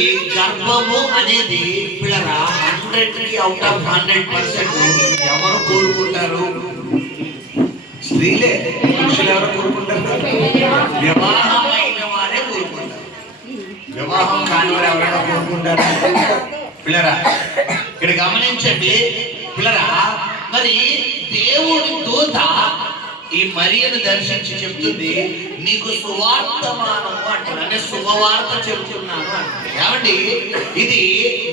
చూడండి, గర్భము అనేది పిల్లరా 100కి అవుట్ ఆఫ్ 100% ఎవరు కోరుకుంటారు? స్త్రీలే. పురుషులు ఎవరు కోరుకుంటారు? వివాహమైన వారే కోరుకుంటారు. వివాహం కాని వారు ఎవరైనా కోరుకుంటారు? పిల్లరా ఇక్కడ గమనించండి పిల్లరా, మరి దేవుడి దూత ఈ మరియను దర్శించి చెప్తుంది, నీకు సువార్తమానము అంటారు, అంటే శుభవార్త చెబుతున్నాను అంటే. ఏమండి, ఇది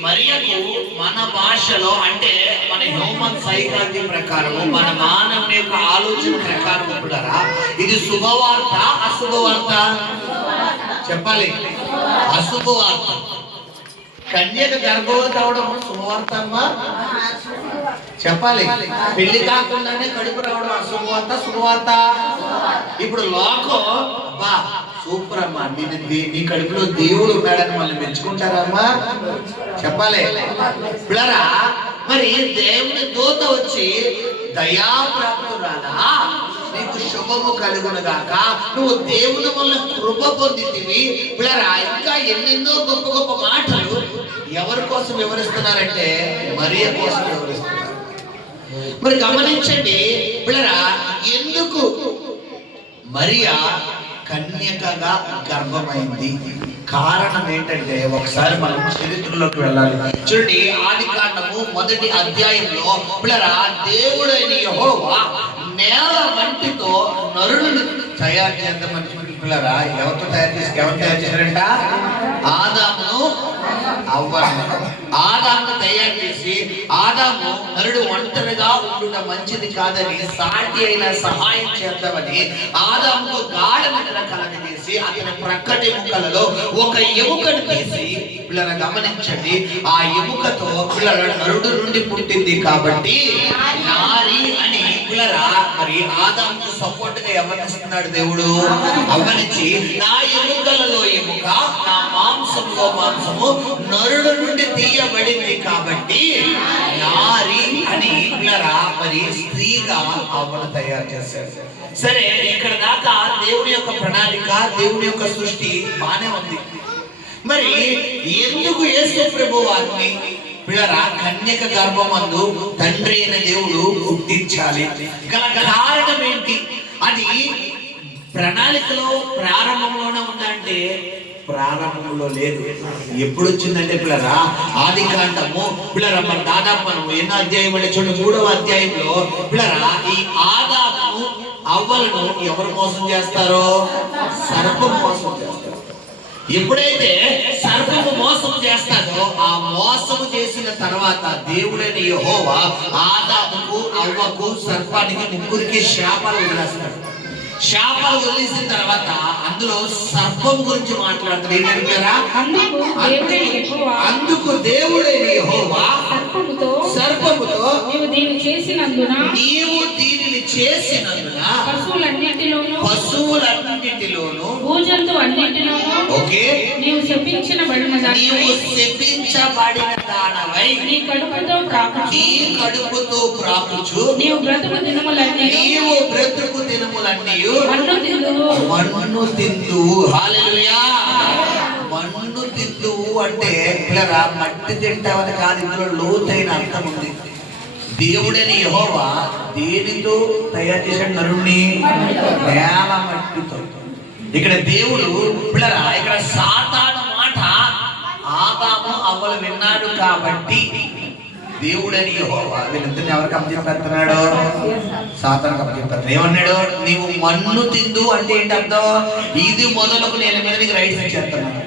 మరియకు మన భాషలో, అంటే మన హ్యూమన్ సైకాలజీ ప్రకారము, మన మానవుని యొక్క ఆలోచన ప్రకారం కూడా ఇది శుభవార్త అశుభవార్త? చెప్పాలి. అశుభవార్త. కన్యక గర్భవతి అవడం శుభవార్త అమ్మా? చెప్పాలి. పెళ్లి కాకుండానే కడుపు రావడం అశుభవార్త శుభవార్త? ఇప్పుడు లోకం అబ్బా సూపర్ అమ్మా, నీ కడుపులో దేవుడు ఉన్నాడని మళ్ళీ మెచ్చుకుంటారమ్మా? చెప్పాలి. పిల్లరా, మరి దేవుని దూత వచ్చి దయాప్రాప్తురాలా నీకు శుభము కలుగునుగాక, నువ్వు దేవుని వల్ల కృప పొందితివి. పిల్లరా, ఇంకా ఎన్నెన్నో గొప్ప గొప్ప మాటలు ఎవరి కోసం వివరిస్తున్నారంటే మరియ కోసం వివరిస్తున్నారు. మరి గమనించండి పిల్లరా, ఎందుకు మరియా కన్యకగా గర్భమైంది? కారణం ఏంటంటే ఒకసారి మనం చరిత్రలోకి వెళ్ళాలి. చూడండి, ఆదికాండము 1వ అధ్యాయంలో పిల్లరా, దేవుడైన యెహోవా నేల వంటితో నరులను తయారు చేద్దామని పిల్లరా, ఎవరు తయారు చేశారంట? ఆదామును అవ్వను. ఆదాము తయారు చేసి, ఆదాము నరుడు ఒంటరిగా ఉండుట మంచిది కాదని సాటి అయిన సహాయం చేద్దామని ఆదాముకు గాఢ నిద్ర కలగజేసి అతని ప్రక్కటి ముక్కలలో ఒక ఎముకను తీసి, పిల్లల గమనించండి, ఆ ఎముకతో పిల్లల నరుడు నుండి పుట్టింది కాబట్టి నారి అని పిల్లరా, మరి ఆదాముకు సపోర్ట్ గా ఎవరిస్తున్నాడు దేవుడు? అవ్వనిచ్చి, నా ఎముకలలో ఎముక, నా మాంసంలో మాంసము నరుడు నుండి తీయబడింది కాబట్టి నారి అని పిల్లరా, మరి స్త్రీగా అవ్వను తయారు చేశారు. సరే, ఇక్కడ దాకా దేవుడి యొక్క ప్రణాళిక, దేవుడి యొక్క సృష్టి బానే ఉంది. మరి ఎందుకు యేసు ప్రభు వారిని పిల్లరా కన్యక గర్భమందు తండ్రి అయిన దేవుడు పుట్టించాలి? గల కారణం ఏంటి? అది ప్రణాళికలో ప్రారంభంలోనే ఉందంటే ప్రారంభంలో లేదు. ఎప్పుడు వచ్చిందంటే పిల్లరా, ఆదికాండము పిల్లరా, మన దాదాపు మనం ఎన్నో అధ్యాయం అంటే చూడండి, 3వ అధ్యాయంలో పిల్లరా, ఈ ఆదాము అవ్వలను ఎవరు మోసం చేస్తారో? సర్పం మోసం చేస్తారు. ఎప్పుడైతే సర్పము మోసం చేస్తాడో, ఆ మోసము చేసిన తర్వాత దేవుడైన యెహోవా ఆదాముకు అవ్వకు సర్పానికి ముగ్గురికి శాపాలు వదిలేస్తాడు. శాపాలు వదిలేసిన తర్వాత అందులో సర్పం గురించి మాట్లాడుతాడు. ఏంటంటారా? అందుకు దేవుడైన యెహోవా సర్పముతో నీవు దీనిని చేసినందున పశువులన్నిటిలోను భూజంతు అన్నిటిలోను ఓకే నీవు శపించబడిన దానవై నీ కడుపుతో ప్రాకుచు నీవు బ్రతుకు దినములన్నీ మన్ను తిందువు. హల్లెలూయా. మన్ను తిందువు అంటే పిల్లరా, మట్టి తింటావని కాదు, ఇందులో లోతైన అర్థం ఉంది. దేవుడని యెహోవా దేనితో తయారు చేశాడు నరుణ్ణి? నేల మట్టితో. ఇక్కడ దేవుడు పిల్లరా, ఇక్కడ సాతాను మాట ఆదాము అవ్వలు విన్నాడు కాబట్టి దేవుడని యెహోవా వీళ్ళిద్దరిని ఎవరికి అప్పచెప్తున్నాడు? సాతానుకు అప్పచెప్తాడు. ఏమన్నాడు? నీవు మన్ను తిందు అంటే ఏంటి అర్థం? ఇది మొదలకు నేను మీద నీకు రైట్స్ ఇచ్చేస్తున్నాను.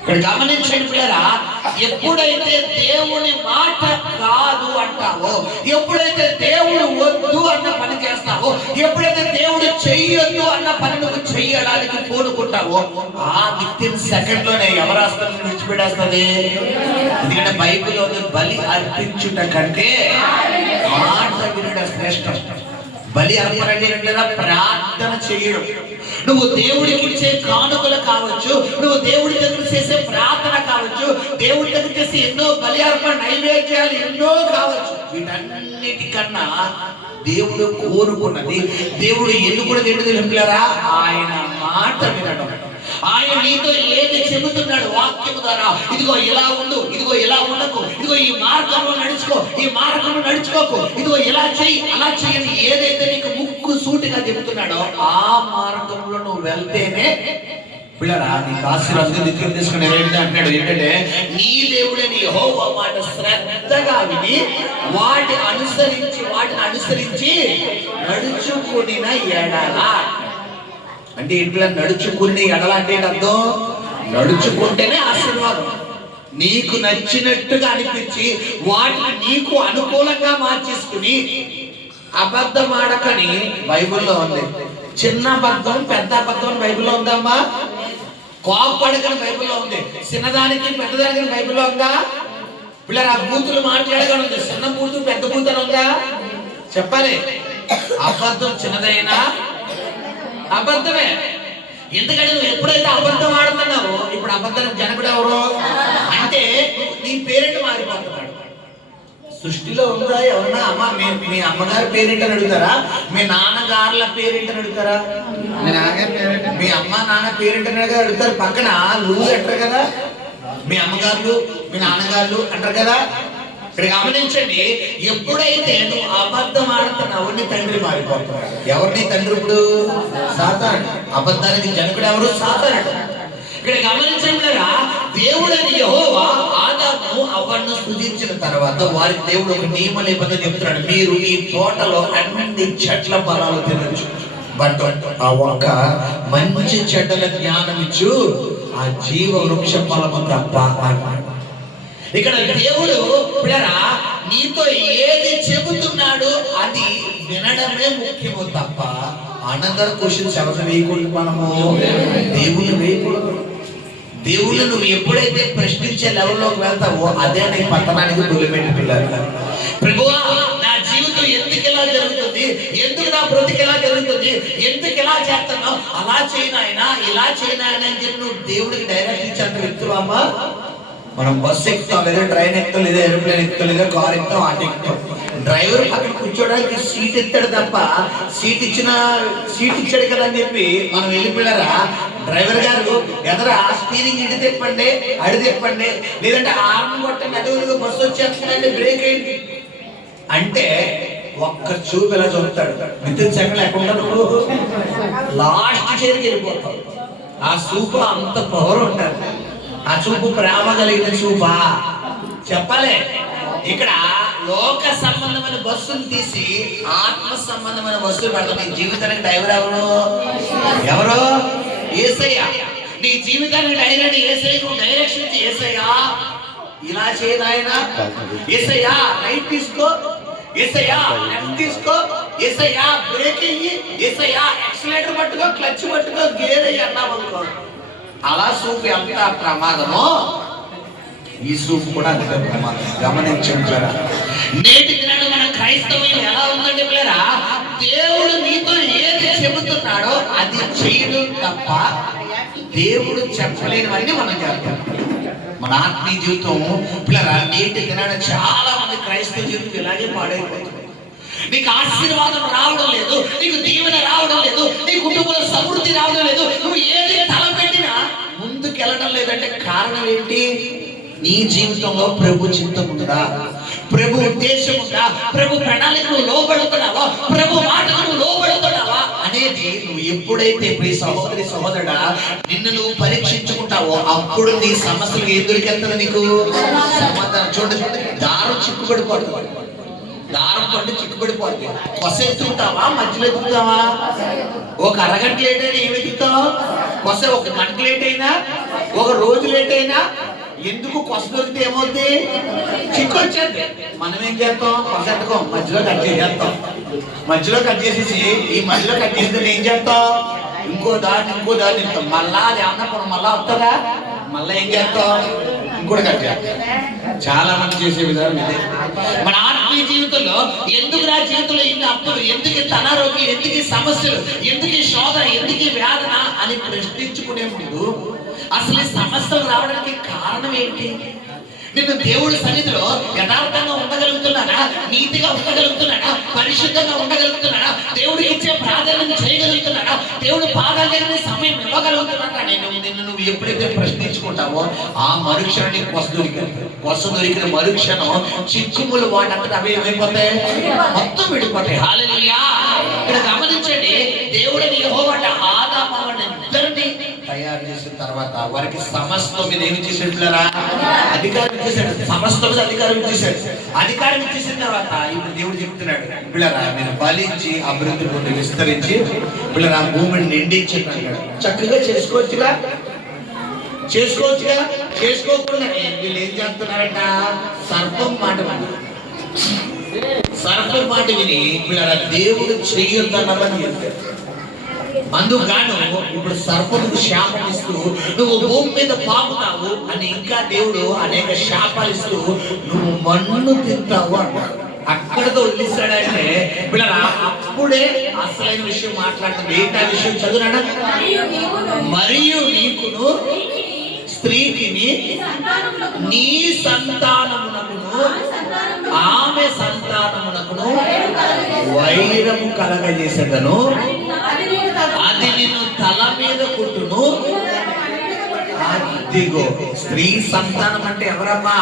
ఇక్కడ గమనించండి పిల్లరా, ఎప్పుడైతే దేవుని మాట కాదు అంటావో, ఎప్పుడైతే దేవుడు వద్దు అన్న పని చేస్తావో, ఎప్పుడైతే దేవుడు చెయ్యొద్దు అన్న పని నువ్వు చెయ్యడానికి కోరుకుంటావో, ఆ వితిన్ సెకండ్ లోనే ఎవరు ఆస్తులను విడిచిపెట్టేస్తుంది? ఎందుకంటే బైబిల్లో బలి అర్పించుట కంటే మాట వినడం శ్రేష్టం. బలి అర్పణ లేదా ప్రార్థన చేయడం. నువ్వు దేవుడికి ఇచ్చే కానుకలు కావచ్చు, నువ్వు దేవుడి దగ్గర చేసే ప్రార్థన కావచ్చు, దేవుడి దగ్గర చేసే ఎన్నో బలి అర్పణ నైవేద్యాలు ఎన్నో కావచ్చు. వీటన్నిటికన్నా దేవుడు కోరుకున్నది, దేవుడు ఎన్నుకున్నది ఏంటో తెలుపులారా? ఆయన మాట వినడం. ఆయన నీతో ఏది చెబుతున్నాడు వాక్యము ద్వారా, ఇదిగో ఇలా ఉండు, ఇదిగో ఇలా ఉండకు, ఇదిగో ఈ మార్గంలో నడుచుకో, ఈ మార్గంలో నడుచుకోకు, ఇదిగో ఇలా చెయ్యి అలా చెయ్యని ఏదైతే నీకు ముక్కు సూటిగా చెబుతున్నాడో ఆ మార్గంలో నువ్వు వెళ్తేనే పిల్లరా నీకు ఆశీర్వాదం నిత్యం తీసుకుని అంటున్నాడు. ఏంటంటే నీ దేవుడని యెహోవా మాట శ్రద్ధగా విని వాటిని అనుసరించి నడుచుకునిన ఎడల. అంటే ఇంట్లో నడుచుకుని ఎడల అంటే అర్థం, నడుచుకుంటేనే ఆశీర్వాదం. నీకు నచ్చినట్టుగా అనిపించి వాటిని నీకు అనుకూలంగా మార్చేసుకుని అబద్ధం ఆడకని బైబిల్లో ఉంది. చిన్న అబద్ధం పెద్ద అబద్ధం బైబిల్లో ఉందమ్మా. కోపడకని బైబిల్లో ఉంది. చిన్నదానికి పెద్దదానికి బైబిల్లో ఉందా? పిల్లలు ఆ బూతులు మాట్లాడగలను ఉంది. చిన్న బూతు పెద్ద బూతు అని ఉందా? చెప్పాలి. అబద్ధం చిన్నదైనా అబద్ధమే. ఎందుకంటే నువ్వు ఎప్పుడైతే అబద్ధం ఆడుతున్నావో, ఇప్పుడు అబద్ధం జనకుడు ఎవరు అంటే నీ పేరెంట్ మారిపోతున్నాడు. సృష్టిలో ఉందా ఎవరన్నా అమ్మ మీ అమ్మగారి పేరేంటని అడుగుతారా? మీ నాన్నగారుల పేరేంటని అడుగుతారా? మీ అమ్మ నాన్న పేరేంటని అడుగుతారు. పక్కన నువ్వు అంటారు కదా, మీ అమ్మగారు మీ నాన్నగారు అంటారు కదా. ఇక్కడ గమనించండి, ఎప్పుడైతే నువ్వు అబద్ధం ఆడుతున్నావు నీ తండ్రి మారిపోతున్నాడు. ఎవరిని తండ్రి? ఇప్పుడు సాతానుడు. అబద్ధానికి జనకుడు ఎవరు? సాతానుడు. ఇక్కడ గమనించండి, దేవుడని యెహోవా ఆదాము అవ్వను స్తుతించిన తర్వాత వారికి దేవుడు ఒక నియమ నిబంధన చెప్తున్నాడు. మీరు ఈ తోటలో అన్ని చెట్ల ఫలాలు తినొచ్చు, బట్ ఆ ఒక్క మంచి చెడ్డల జ్ఞానం ఇచ్చు ఆ జీవ వృక్ష ఫలము తప్ప. ఇక్కడ దేవుడు పిల్లరా నీతో ఏది చెబుతున్నాడు అది వినడమే ముఖ్యము తప్ప అనదర్ క్వశ్చన్స్ ఎవరు వేయకూడదు. మనము దేవుని వేయకూడదు. దేవుళ్ళు నువ్వు ఎప్పుడైతే ప్రశ్నించే లెవెల్లోకి వెళ్తావో అదే నీ పతనానికి తొలిపెట్టి పిల్లలు. ప్రభువా నా జీవితం ఎందుకు ఇలా జరుగుతుంది, ఎందుకు నా బ్రతికి ఎలా జరుగుతుంది, ఎందుకు ఇలా చేస్తున్నావు, అలా చేయనాయనా ఇలా చేయనాయన అని చెప్పి నువ్వు దేవుడికి డైరెక్ట్ ఇచ్చేంత వ్యక్తువమ్మా. మనం బస్సు ఎక్కుతాం, లేదా ట్రైన్ ఎక్కుతాం, లేదా ఏరోప్లేన్ ఎక్కుతాం, లేదా కార్ ఎక్కుతాం, ఆటో ఎక్కుతాం. డ్రైవర్ పక్కన కూర్చోడానికి సీట్ ఇస్తాడు తప్ప సీట్ ఇచ్చాడు కదా అని చెప్పి మనం వెళ్ళిపోయారా? డ్రైవర్ గారు ఎదరా స్టీరింగ్ ఇటు తిప్పండి అడి తిప్పండి, లేదంటే ఆర్మ్ కొట్టండి, అడుగులుగా బస్సు వచ్చేస్తుందండి బ్రేక్ అయింది అంటే ఒక్క చూపు ఎలా చూపుతాడు. విద్యుత్ సెకండ్ ఎక్కడ లాస్ట్ చేరికి వెళ్ళిపోతాం. ఆ చూపు అంత పవర్ ఉంటారు. ఆ చూపు ప్రేమ కలిగిన చూపా చెప్పాలి. ఇక్కడ లోక సంబంధమైన బస్సులు తీసి ఆత్మ సంబంధమైన బస్సులు పెడతాం. నీ జీవితానికి డ్రైవర్ ఎవరు? యేసయ్య. నీ జీవితానికి డ్రైవర్ యేసయ్య. నువ్వు డైరెక్షన్ ఇచ్చి యేసయ్యా ఇలా చేయనాయన, యేసయ్యా రైట్ తీసుకో, యేసయ్యా లెఫ్ట్ తీసుకో, యేసయ్యా బ్రేక్ అయ్యి, యేసయ్యా యాక్సిలరేటర్ పట్టుకో, క్లచ్ పట్టుకో, గేర్ అయ్యి అన్నామనుకో. అలా సూపు ఎంత ప్రమాదమో ఈ సూపు కూడా అంతే ప్రమాదం. గమనించండి. నేటి దినాడు మన క్రైస్తవులు ఎలా ఉందండి పిల్లరా? దేవుడు నీతో ఏది చెబుతున్నాడో అది చేయడం తప్ప దేవుడు చెప్పలేనివన్నీ మనం చేస్తాం. మన ఆత్మీయ జీవితం పిల్లరా నేటి దినాడు చాలా మంది క్రైస్తవ జీవితం ఇలాగే పాడైపోతుంది. నీకు ఆశీర్వాదం రావడం లేదు, నీకు దీవెన రావడం లేదు, నీ కుటుంబంలో సమృద్ధి రావడం లేదు, నువ్వు ఏది తలపెట్టినా ముందుకెళ్ళడం లేదంటే కారణం ఏంటి? నీ జీవితంలో ప్రభు చిత్తం ఉందా, ప్రభు ఉద్దేశం ఉందా, ప్రభు ప్రణాళిక నువ్వు లోబడుతున్నావా, ప్రభు మాటకు నువ్వు లోబడుతున్నావా అనేది నువ్వు ఎప్పుడైతే సహోదరి సహోదరుడా నిన్ను నువ్వు పరీక్షించుకుంటావో అప్పుడు నీ సమస్యలు ఎదురుకెళ్తుంది. నీకు సమాధానం చూడండి. దారం చిక్కుబడిపోతుంది, దారం పండు చిక్కుబడిపోతుంది. కొస ఎత్తుకుంటావా, మధ్యలో ఎత్తుకుతావా? ఒక అరగంట లేట్ అయినా ఏమి ఎత్తుతావు? కొస ఒక గంట లేట్ అయినా, ఒక రోజు లేట్ అయినా ఎందుకు కొస దొరికితే ఏమవుతుంది? చిక్కు వచ్చేది. మనం ఏం చేస్తాం? కొస ఎత్తుకోం, మధ్యలో కట్ చేసేస్తాం. మధ్యలో కట్ చేసేసి ఈ మధ్యలో కట్ చేస్తే ఏం చేస్తాం? ఇంకో దారి తింటాం. మళ్ళా అది ఏమన్నా మళ్ళా వస్తుందా? మళ్ళీ ఏం చేస్తాం? ఇంకోటి కట్ చేస్తాం. చాలా మంది చేసే విధానం ఇదే. మన ఆత్మీయ జీవితంలో ఎందుకు నా జీవితంలో ఇన్ని అప్పులు, ఎందుకు ఇంత అనారోగ్యం, ఎందుకు ఈ సమస్యలు, ఎందుకు ఈ శోధన, ఎందుకు ఈ వేదన అని ప్రశ్నించుకునే ముందు అసలు ఈ సమస్యలు రావడానికి కారణం ఏంటి? నేను దేవుడి సన్నిధిలో యథార్థంగా ఉండగలుగుతున్నానా, నీతిగా ఉండగలుగుతున్నానా, పరిశుద్ధంగా ఉండగలుగుతున్నానా, దేవుడికి ఇచ్చే ప్రాధాన్యత చేయగలుగుతున్నానా, దేవుడు పాదాల దగ్గర సమయం ఇవ్వగలుగుతున్నానా? నిన్ను నువ్వు ఎప్పుడైతే ప్రశ్నించుకుంటావో ఆ మరుక్షణాన్ని కొస దొరికిన మరుక్షణం చిక్కుములు వాటంతట అవి ఏమైపోతాయి, మొత్తం విడిపోతాయి. హల్లెలూయా. ఇక్కడ గమనించండి, దేవుడిని యెహోవా ఆదాము ఇద్దరిని తయారు చేసిన తర్వాత వారికి సమస్తం మీద ఏమి చేసేట్లరా, అధికారం ఇచ్చేసాడు. సమస్తం మీద అధికారం ఇచ్చేసాడు. అధికారం ఇచ్చేసిన తర్వాత ఇప్పుడు దేవుడు చెప్తున్నాడు, పిల్లరా నేను బలించి అభివృద్ధి పొంది విస్తరించి పిల్లరా భూమిని నిండించాడు. చక్కగా చేసుకోవచ్చుగా, చేసుకోకుండా వీళ్ళు ఏం చేస్తున్నారంట, సర్పం మాట విని పిల్లరా దేవుడు చెయ్యొద్దన్నమని చెప్తాడు. అందుగాను ఇప్పుడు సర్పముకు శాపం ఇస్తూ నువ్వు భూమి మీద పాపుతావు అని ఇంకా దేవుడు అనేక శాపాలు ఇస్తూ నువ్వు మన్ను తింటావు అన్నాడు. అక్కడతో వదిలిస్తాడంటే పిల్లరా అప్పుడే అసలైన విషయం మాట్లాడుతుంది. ఏంటా విషయం చదువునా? మరియు నీకును స్త్రీకిని నీ సంతానమునకును ఆమె సంతానమునకును వైరము కలగజేసేదను, అది నిన్ను తల మీద కుట్టును. అదిగో స్త్రీ సంతానం అంటే ఎవరమ్మా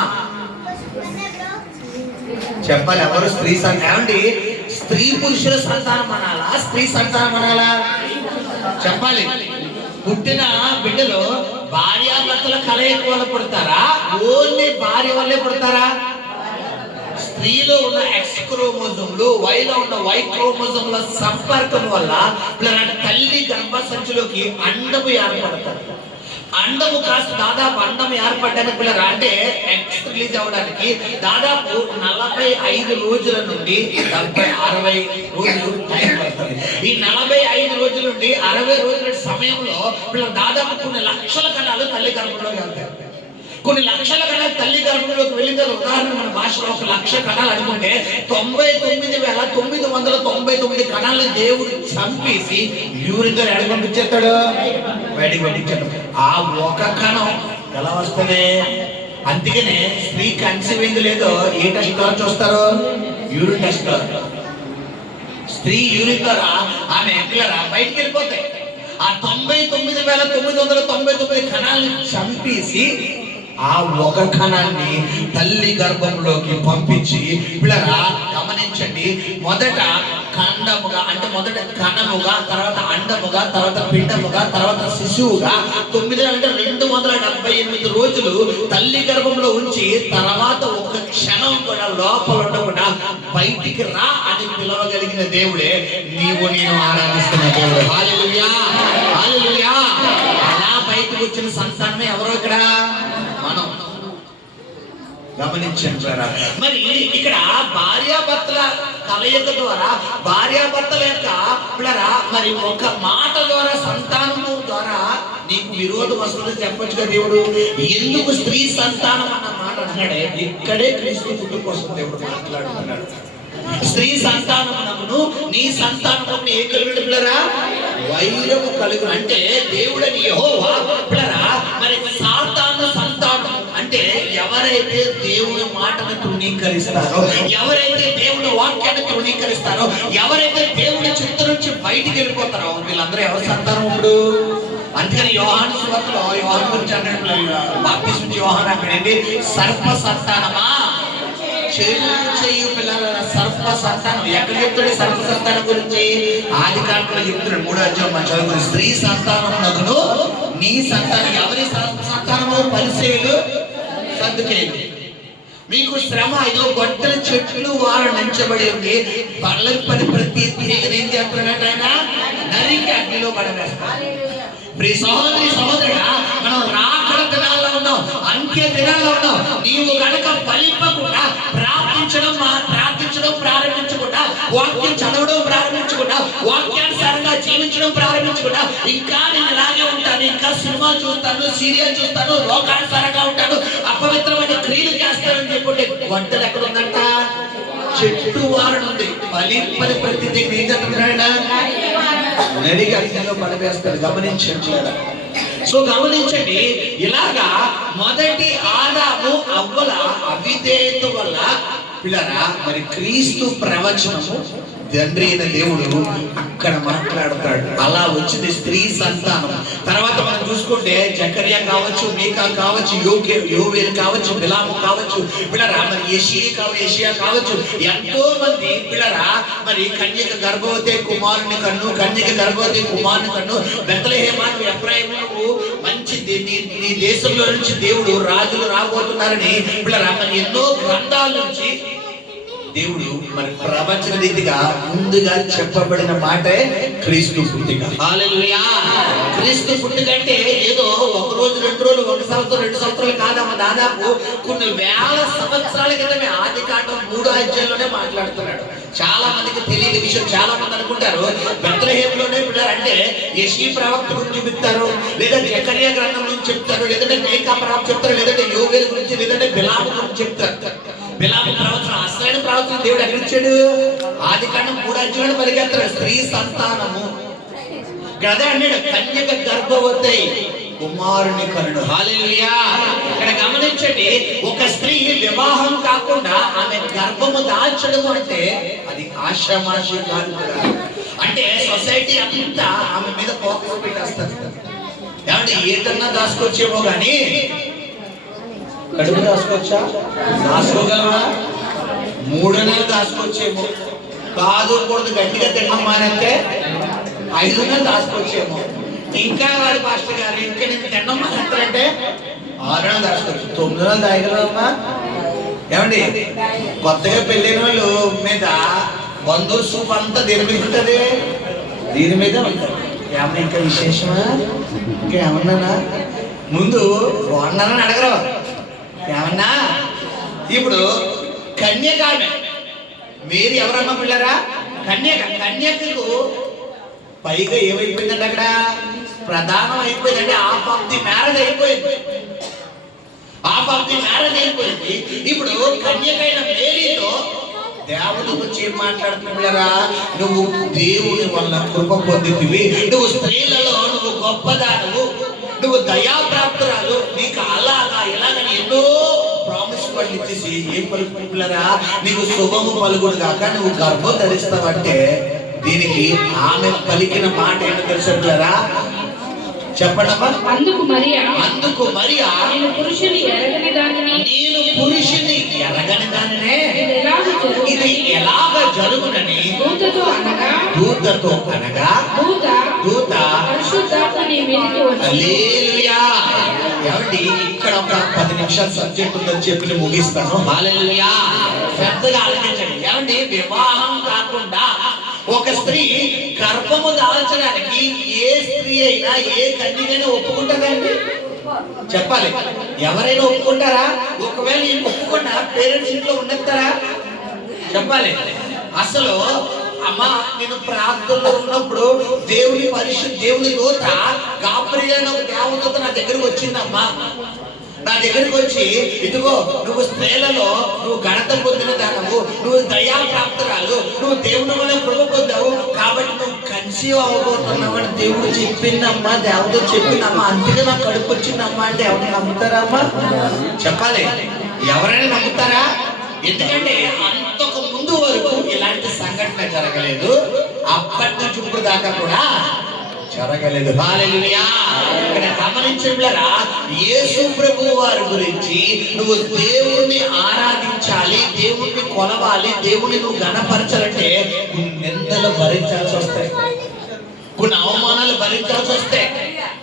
చెప్పాలి, ఎవరు స్త్రీ సంతానం? ఏమండి, స్త్రీ పురుషుల సంతానం అనాలా, స్త్రీ సంతానం అనాలా? చెప్పాలి. పుట్టిన బిడ్డలు భార్యాభర్తల కలయిక వల్ల పుడతారా, ఓన్లీ భార్య వల్లే పుడతారా? స్త్రీలో ఉన్న ఎక్స్ క్రోమోజోములు వైలో ఉన్న వై క్రోమోజోముల సంపర్కం వల్ల తల్లి గర్భసంచిలోకి అండము ఏర్పడతారు. అండము కాస్త దాదాపు అండం ఏర్పడడానికి పిల్లలు అంటే ఎగ్స్ రిలీజ్ అవ్వడానికి దాదాపు 45 రోజుల నుండి 60 రోజులు టైం పడుతుంది. ఈ 45 రోజుల నుండి 60 రోజుల సమయంలో పిల్లలు దాదాపు కొన్ని లక్షల కణాలు తల్లి గర్భంలోకి వెళ్తాయి. కొన్ని లక్షల కణాలు తల్లి గర్భంలోకి వెళ్ళిన ఉదాహరణ మన భాషలో 1,00,000 కణాలు అనుకుంటే 99,999 కణాలను దేవుడు చంపేసి యూరిన్ ద్వారా ఎడగ పంపించేస్తాడు, బయటికి పంపించాడు. ఆ ఒక కణం ఎలా వస్తుంది? అందుకనే స్త్రీ కన్సీవ్ అయింది లేదో ఏ టెస్ట్ ద్వారా చూస్తారు? యూరిన్ టెస్ట్ ద్వారా. స్త్రీ యూరిన్ ద్వారా ఆమె పిల్లరా బయటికి వెళ్ళిపోతాయి. ఆ 99,999 కణాలను చంపేసి ఆ ఒక కణాన్ని తల్లి గర్భంలోకి పంపించి పిల్లరా గమనించండి, మొదట ఖండముగా అంటే మొదట కణముగా, తర్వాత అండముగా, తర్వాత పిండముగా, తర్వాత శిశువుగా 278 రోజులు తల్లి గర్భంలో ఉంచి తర్వాత ఒక క్షణం కూడా లోపల ఉండకుండా బయటికి రా అని పిలవగలిగిన దేవుడే నీవు నేను ఆరాధిస్తున్న దేవుడు. హల్లెలూయా, హల్లెలూయా. అలా బయటకు వచ్చిన సంతానమే ఎవరో ఇక్కడ మనం గమనించండి. మరి ఇక్కడ భార్యాభర్తల కలయిక ద్వారా భార్యాభర్తల యొక్క పిల్లరా మరి ఒక మాట ద్వారా సంతానము ద్వారా నీకు విరోధం వస్తుందని చెప్పొచ్చుగా దేవుడు. ఎందుకు స్త్రీ సంతానం అన్న మాట అన్నాడే, ఇక్కడే క్రీస్తు పుట్టు కోసం దేవుడు మాట్లాడుతున్నాడు. స్త్రీ సంతానమునకును నీ సంతానమును ఏం కలిగిన పిల్లరా, వైరము కలుగు. అంటే దేవుడని యెహోవా పిల్లరా మరి సాతాను సంతానం అంటే ఎవరైతే దేవుని మాటను తృణీకరిస్తారో, ఎవరైతే దేవుని వాక్యాన్ని తృణీకరిస్తారో, ఎవరైతే దేవుని చిత్త నుంచి బయటికి వెళ్ళిపోతారో వీళ్ళందరూ ఎవరి సంతానం? ఇప్పుడు అందుకని యోహాను సువార్తలో యోహాను గురించి అన్నాడు, బాప్తిస్మం యోహాను అక్కడేంటి, సర్ప సంతానమా చెయ్యు పిల్లల సర్ప సంతానం. ఎక్కడ చెప్తాడు సర్ప సంతానం గురించి? ఆదికాండంలో చెప్తున్నాడు 3వ అధ్యాయం చదువుకుని, స్త్రీ సంతానమునకును నీ సంతానం. ఎవరి సంతానము? పరిసయ్యులు, సద్దుకేయులు. మీకు శ్రమ, ఇదో గొడ్డల చెట్లు వారు నంచబడి ఉంది, బళ్ళకి పని ప్రతి ఏం చేస్తున్నాడు ఆయన, నరికి అగ్నిలో పడవేస్తాడు. ప్రియ సహోదరి సహోదరుడా, మనం రాకడ దినాల్లో ఉన్నాం, అంత్య దినాల్లో ఉన్నాం. నీవు కనుక ఫలింపకుండా ప్రార్థించడం ప్రారంభించకుండా, వాక్యం చదవడం ప్రారంభించకుండా, వాక్యానుసారంగా జీవించడం ప్రారంభించకుండా, ఇంకా నేను ఇలాగే ఉంటాను, ఇంకా సినిమా చూస్తాను, సీరియల్ చూస్తాను, లోకానుసారంగా ఉంటాను, అపవిత్రమైన క్రియలు చేస్తానని చెప్పుకుంటే గొడ్డలు ఎక్కడ ఉందంట? చెట్టు వారను ఉంది. ఫలింపని ప్రతి దగ్గర ఏం చెప్తున్నాడు? నడికి అగ్నిలో పడవేస్తాడు. గమనించండి. సో గమనించండి, ఇలాగా మొదటి ఆదాము అవ్వల అవిధేయత వల్ల పిల్లరా మరి క్రీస్తు ప్రవచనము తండ్రి అయిన దేవుడు అక్కడ మాట్లాడతాడు. అలా వచ్చింది స్త్రీ సంతానం. తర్వాత మనం చూసుకుంటే జకర్యా కావచ్చు, మీకా కావచ్చు, యోవేలు కావచ్చు, బిలాము కావచ్చు, పిల్లరా మరి ఏషియా కావచ్చు, ఎంతో మంది పిల్లరా మరి కన్యక గర్భవతి కుమారుని కన్ను, కన్యక గర్భవతి కుమారుని కన్ను, బెత్లెహేమాను ఎఫ్రాయిము మంచి నీ దేశంలో నుంచి దేవుడు రాజులు రాబోతున్నారని పిల్లరా మరి ఎన్నో గ్రంథాల నుంచి దేవుడు మరి ప్రవచన రీతిగా ముందుగా చెప్పబడిన మాటే క్రీస్తు పుట్టిక. హల్లెలూయా. క్రీస్తు పుట్టిక అంటే ఏదో ఒక రోజు, 2 రోజులు, 1 సంవత్సరం, 2 సంవత్సరాలు కాదమ్మా, దాదాపు కొన్ని వేల సంవత్సరాల క్రితమే ఆదికాండం 3వ అధ్యాయంలోనే మాట్లాడుతున్నాడు. చాలా మందికి తెలియని విషయం. చాలా మంది అనుకుంటారు బెత్లెహేములోనే పిల్లలు అంటే యెషీ ప్రవక్త గురించి చెప్తారు, లేదా జకర్యా గ్రంథం గురించి చెప్తారు, లేదంటే మీకా ప్రవక్త చెప్తారు, లేదంటే యోవేలు గురించి, లేదంటే బిలాము గురించి చెప్తారు. బిలాము ప్రవచనం, అసలైన ప్రవచనం దేవుడు ఎక్కడిచ్చాడు? ఆదికాండం 3వ అధ్యాయంలో పలికేస్తారు స్త్రీ సంతానము. కదా అన్నాడు కన్యక గర్భవతి కుమారుని కనుడు. హల్లెలూయా. ఇక్కడ గమనించండి, ఒక స్త్రీ వివాహం కాకుండా ఆమె గర్భము దాల్చడము అంటే అది ఆషామాషి కాదు. అంటే సొసైటీ అంతా ఆమె మీద ఫోకస్ పెట్టేస్తారు. ఏమంటే ఏదన్నా దాచుకొచ్చేమో కానీ కడుపు దాచుకోవచ్చా? దాచుకోగలవా? 3 నెలలు దాచుకోవచ్చేమో. కాదు కూడదు గట్టిగా తినడం మానంటే 5 నెలలు దాచుకోవచ్చేమో. ఇంకా వాడి పాస్టర్ గారు ఇంకా నేను తినడం మానేస్తారంటే 6 నెలలు దాచుకోవచ్చు. 9 నెలలు దాయగలవమ్మా? ఏమండి కొత్తగా పెళ్ళైన వాళ్ళు మీద బంధువు సూప్ అంతా దీని మీద ఉంటుంది, దీని మీద ఉంటుంది. ఏమన్నా ఇంకా విశేషమా, ఇంకా ఏమన్నానా? ముందు బాగున్నానని అడగరు ఏమన్నా. ఇప్పుడు కన్యకామె మీరు ఎవరమ్మా పిల్లరా? కన్యకకు పైగా ఏమైపోయిందంటే అక్కడ ప్రధానం అయిపోయిందంటే హాఫ్ ఆఫ్ ది మ్యారేజ్ అయిపోయింది. హాఫ్ ఆఫ్ ది మ్యారేజ్ అయిపోయింది. ఇప్పుడు కన్యకైన మేరీతో దేవుడు గురించి ఏం మాట్లాడుతున్నారా? నువ్వు దేవుని వల్ల కృప పొందితివి, నువ్వు స్త్రీలలో నువ్వు గొప్పదానవు, నువ్వు దయాప్రాప్తురాలు, నీకు అలాగా ఇలాగని ఎన్నో ప్రామిస్ వాళ్ళు ఇచ్చేసి ఏం పలుకుతున్నారా? నీకు శుభము పలుకుడు కాక నువ్వు గర్భం ధరిస్తావంటే దీనికి ఆమె పలికిన మాట ఏంటో తెలుసుకుంటారా? చెప్పండమ్మా. అందుకు మరియా నేను పురుషుని ఎరగని దానినే ఇది ఎలాగ జరుగునని దూతతో అనగా దూత హల్లెలూయా. ఏమండి ఇక్కడ ఒక 10 నిమిషాలు సబ్జెక్ట్ ఉందని చెప్పి ముగిస్తాను. హల్లెలూయా. పెద్దగా ఆలోచించండి. ఏమండి వివాహం కాకుండా ఒక స్త్రీ గర్భము దాల్చడానికి ఏ స్త్రీ అయినా ఏ కన్యకైనా ఒప్పుకుంటుందండి? చెప్పాలి. ఎవరైనా ఒప్పుకుంటారా? ఒకవేళ ఈ ఒప్పుకున్న పేరెంట్స్ ఇంట్లో ఉండేస్తారా? చెప్పాలి. అసలు అమ్మా నేను ప్రార్థనలో ఉన్నప్పుడు దేవుని దూత గాబ్రియల్ ఒక దేవదూత నా దగ్గరకు వచ్చిందమ్మా. నా దగ్గరికి వచ్చి ఇదిగో నువ్వు స్త్రీలలో నువ్వు ఘనత పొందిన దానవు, నువ్వు దయా ప్రాప్తురాలు, నువ్వు దేవుని వల్ల కృప పొందావు కాబట్టి నువ్వు కన్సీవ్ అవ్వబోతున్నావు అని దేవుడు చెప్పిందమ్మా, దేవుడు చెప్పిందమ్మా. అందుకే నాకు కడుపు వచ్చిందమ్మా అంటే ఎవరు నమ్ముతారమ్మా? చెప్పాలి. ఎవరైనా నమ్ముతారా? ఎందుకంటే అంతకు ముందు వరకు ఇలాంటి సంఘటన జరగలేదు, అప్పటి నుంచి ఇప్పుడు దాకా కూడా జరగలేదు. హల్లెలూయా. ఇక్కడ గమనించండిరా, యేసు ప్రభువు వారి గురించి నువ్వు దేవుణ్ణి ఆరాధించాలి, దేవుణ్ణి కొలవాలి, దేవుణ్ణి నువ్వు ఘనపరచాలంటే కొన్ని నిందలు భరించాల్సి వస్తాయి, కొన్ని అవమానాలు భరించాల్సి వస్తాయి,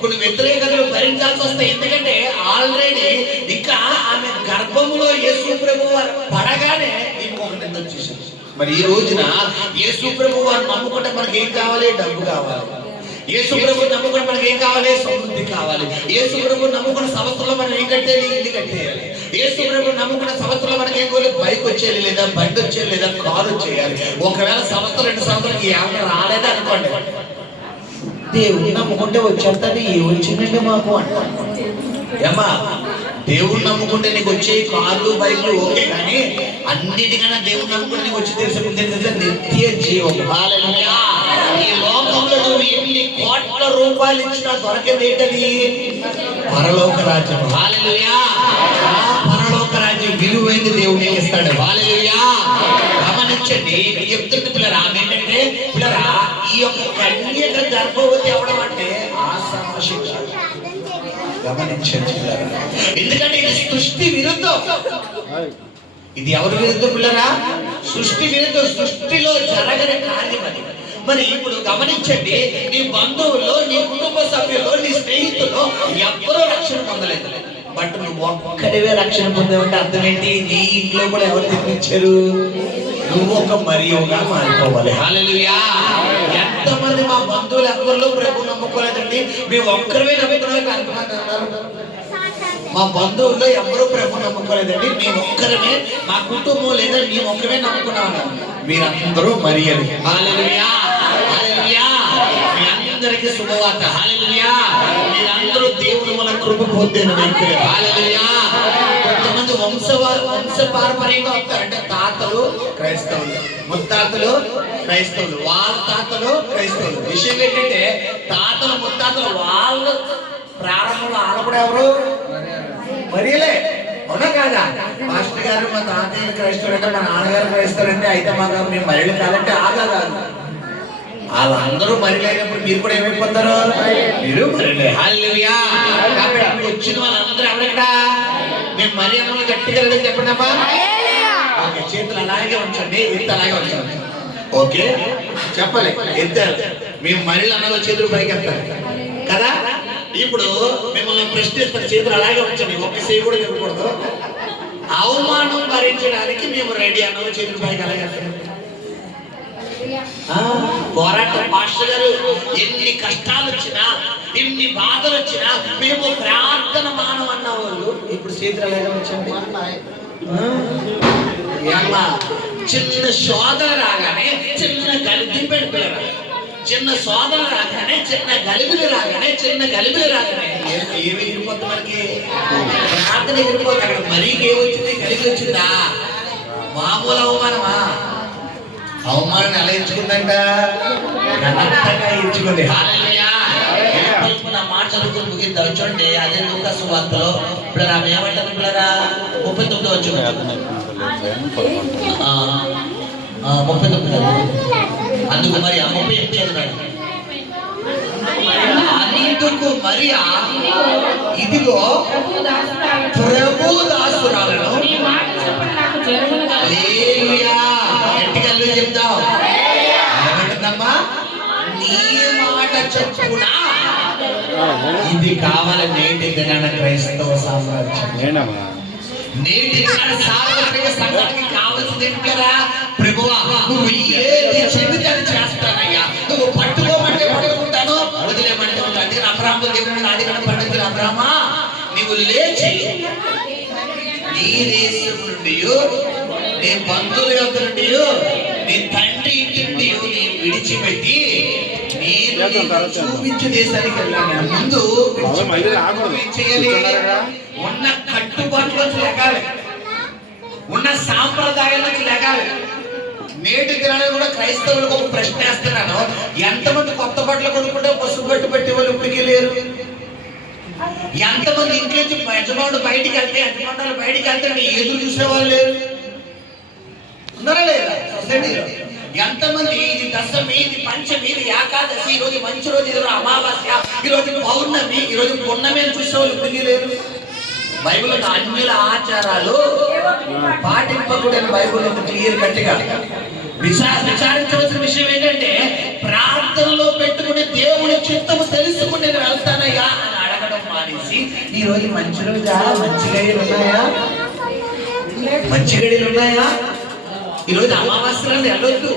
కొన్ని వ్యతిరేకతలు భరించాల్సి వస్తాయి. ఎందుకంటే ఆల్రెడీ ఇంకా ఆమె గర్భములో యేసు ప్రభువు వారు పడగానే ఇంకొక నింద వచ్చేసింది. మరి ఈ రోజున యేసు ప్రభువు వారు నమ్ముకుంటే మనకి ఏం కావాలి? డబ్బు కావాలి. యేసు ప్రభువు నమ్ముకుని మనకి ఏం కావాలి? సమృద్ధి కావాలి. యేసు ప్రభువు నమ్ముకున్న సంవత్సరంలో మనం ఏం కట్టేయాలి? ఇల్లు కట్టేయాలి. యేసు ప్రభువు నమ్ముకున్న సంవత్సరంలో మనకి ఏం కోవాలి? బైక్ వచ్చేయాలి, లేదా బండి వచ్చేయాలి, లేదా కారు వచ్చేయాలి. ఒకవేళ సంవత్సరం 2 సంవత్సరాలకి ఏమైనా రాలేదా అనుకోండి, దేవుని నమ్ముకుంటే వచ్చేస్తాను, ఏ వచ్చిందండి మాకు అంటాం. ఏమ్మా దేవుణ్ణి నమ్ముకుంటే నీకు వచ్చే కార్లు బైక్లు ఓకే, కానీ అన్నిటికన్నా దేవుణ్ణి నమ్ముకుంటే నీకు వచ్చి తెలుసుకుంటే నిత్య జీవం. హల్లెలూయా. ఈ లోకంలో నువ్వు ఎన్ని కోట్ల రూపాయలు ఇచ్చినా దొరకదు ఏంటది? పరలోక రాజ్యం. హల్లెలూయా. పరలోక రాజ్యం విలువైంది దేవుడు ఇస్తాడు. హల్లెలూయా. గమనించండి, చెప్తున్న పిల్లరా ఏంటంటే, పిల్లరా ఈ యొక్క కన్యక గర్భవతి అవడం అంటే ఆశాశిక్ష. గమనించండి పిల్లరా, ఎందుకంటే ఇది సృష్టి విరుద్ధం. ఇది ఎవరి విరుద్ధం పిల్లరా? సృష్టి విరుద్ధం. సృష్టిలో జరగని కార్యం అది. మరి ఇప్పుడు గమనించండి, నీ బంధువుల్లో, నీ కుటుంబ సభ్యుల్లో, నీ స్నేహితుల్లో ఎవ్వరూ రక్షణ పొందలేదు. బట్ నువ్వు ఒక్కడివే రక్షణ పొందావంటే అర్థం ఏంటి? నీ ఇంట్లో కూడా ఎవరు తెప్పించారు? నువ్వు ఒక మరియుగా మారిపోవాలి. హల్లెలూయా. ఎంతమంది మా బంధువులు ఎవరిలో ప్రభు నమ్ముకోలేదండి, మేము ఒక్కరివే నమ్ముకున్నాం అనుకున్నారు. మా బంధువుల్లో ఎవరూ ప్రభు నమ్ముకోలేదండి, మేము ఒక్కరమే, మా కుటుంబం లేదా మేము ఒక్కరే నమ్ముకున్నాం. మీరందరూ మరియలు. హల్లెలూయా. హల్లెలూయా. మీ అందరికీ శుభవార్త. హల్లెలూయా. మీరందరూ దేవుడు మన కృప పొందిన వ్యక్తులు. హల్లెలూయా. కొంతమంది వంశపారంపర్యంగా వస్తారంటే తాతలు క్రైస్తవులు, ముత్తాతలు క్రైస్తవులు, వాళ్ళ తాతలు క్రైస్తవులు. విషయం ఏంటంటే తాతలు ముత్తాతలు వాళ్ళు ప్రారంభంలో ఆడపడ ఎవరు? మరియలే. అవునా కాదా? మాస్టర్ గారు మా తాతయ్య క్రైస్తవుడు అంటే, మా నాన్నగారు క్రైస్తవుడు అంటే, అయితే మాకు మేము మరియలు కాదంటే ఆగా కాదు. వాళ్ళందరూ మరియలైనప్పుడు మీరు కూడా ఏమైపోతారు? మీరు మరియలే. హల్లెలూయా. కాబట్టి వచ్చిన వాళ్ళందరూ ఎవరెక్కడ? మేము మరి అన్నది గట్టిగా చెప్పండి అమ్మా. ఓకే, చేతులు అలాగే ఉంచండి, ఎత్తు అలాగే ఉంచండి. ఓకే, చెప్పలే ఎత్తారు. మేము మరిలు అన్నదో చేతులు పైకి ఎత్తారు కదా. ఇప్పుడు మిమ్మల్ని ప్రశ్నిస్తారు, చేతులు అలాగే ఉంచండి, ఒక్క చేయి కూడా తిరగకూడదు. అవమానం భరించడానికి మేము రెడీ అన్నదో చేతులు పైకి అలాగే ఎత్తారు. పోరాటం మాస్టర్ గారు, ఎన్ని కష్టాలు వచ్చినా, ఎన్ని బాధలు వచ్చినా మేము ప్రార్థన మానం అన్న వాళ్ళు ఇప్పుడు చేతులు అలాగే వచ్చండి. చిన్న శోధన రాగానే, చిన్న గలిబిలి పెడతారు. చిన్న శోధన రాగానే, చిన్న గలిబిలి రాగానే ఏమి ఎగిరిపోతుంది మనకి? ప్రార్థన ఎగిరిపోతుంది. అక్కడ మరీకి ఏమొచ్చింది? గలిబి వచ్చిందా? మామూలు అవమానమా? అవమానం ఎలా ఎంచుకుందంట? ఘనంగా ఎంచుకుంది. హల్లెలూయా. నా మాట చదువుకుని ముగిద్దాం. చూడండి, అదే లూకా సువార్తలో ఇప్పుడు ఆమె ఏమంటారు పిల్లరా? 39 వచ్చింది. 39 అందుకు మరి ఆ 38 చదువున్నాడు. అందుకు మరియా ఇదిగో ప్రభు దాసురాలను. హల్లెలూయా. గట్టిగా చెప్తాం. ఏమంటుందమ్మా? నీ మాట చెప్పునా. ఇది కావాలి నేటి దినాన క్రైస్తవ సామ్రాజ్యం. నేటి దినాన సార్వత్రిక సంఘానికి కావాల్సింది ఏంటరా? ప్రభువా, నువ్వు ఏది చెబితే అది చేస్తానయ్యా. నువ్వు పట్టుకోమంటే పట్టుకుంటాను, వదిలేమంటే అందుకని అబ్రాహాము దేవుడు ఆదికాండ పండితుడు, అబ్రాహ్మా నీవు లేచి నీ దేశం నుండి, నీ బంధువుల యొక్క నుండి, నీ తండ్రి ఇంటి నుండి నీ విడిచిపెట్టి నేను చూపించే దేశానికి వెళ్ళాను. ముందు ఉన్న కట్టుబాట్లోంచి లెగాలి, ఉన్న సాంప్రదాయాల్లోంచి లెగాలి. నేటి దినాలు కూడా క్రైస్తవులకు ఒక ప్రశ్న వేస్తున్నాను, ఎంతమంది కొత్త బట్టలు కొనుక్కుంటే పసుపు బట్టు పెట్టే వాళ్ళు ఇప్పటికీ లేరు? ఎంతమంది ఇంట్లోంచి యజమానుడు బయటికి వెళ్తే, యజమానులు బయటికి వెళ్తే ఎదురు చూసేవాళ్ళు లేరు? ఉన్నారా లేదా సొసైటీలో? ఎంతమంది ఇది దశమి, ఇది పంచమి, ఇది ఏకాదశి, ఈ రోజు మంచి రోజు, ఈరోజు అమావాస్య, ఈ రోజు పౌర్ణమి, ఈ రోజు పున్నమి అని చూసేవాళ్ళు ఇప్పటికీ లేరు. బైబిల్లో అన్యుల ఆచారాలు పాటింపకూడని బైబిల్ క్లియర్ గట్టిగా విచారించవలసిన విషయం ఏంటంటే, ప్రార్థనలో పెట్టుకునే దేవుని చిత్తము తెలుసుకుని నేను వెళ్తానయ్యా అని అడగడం మానేసి, ఈ రోజు మంచి రోజా, మంచి గడియలు ఉన్నాయా, మంచి గడియలు ఉన్నాయా, ఈ రోజు అమావాస్యలను వెళ్ళొద్దు.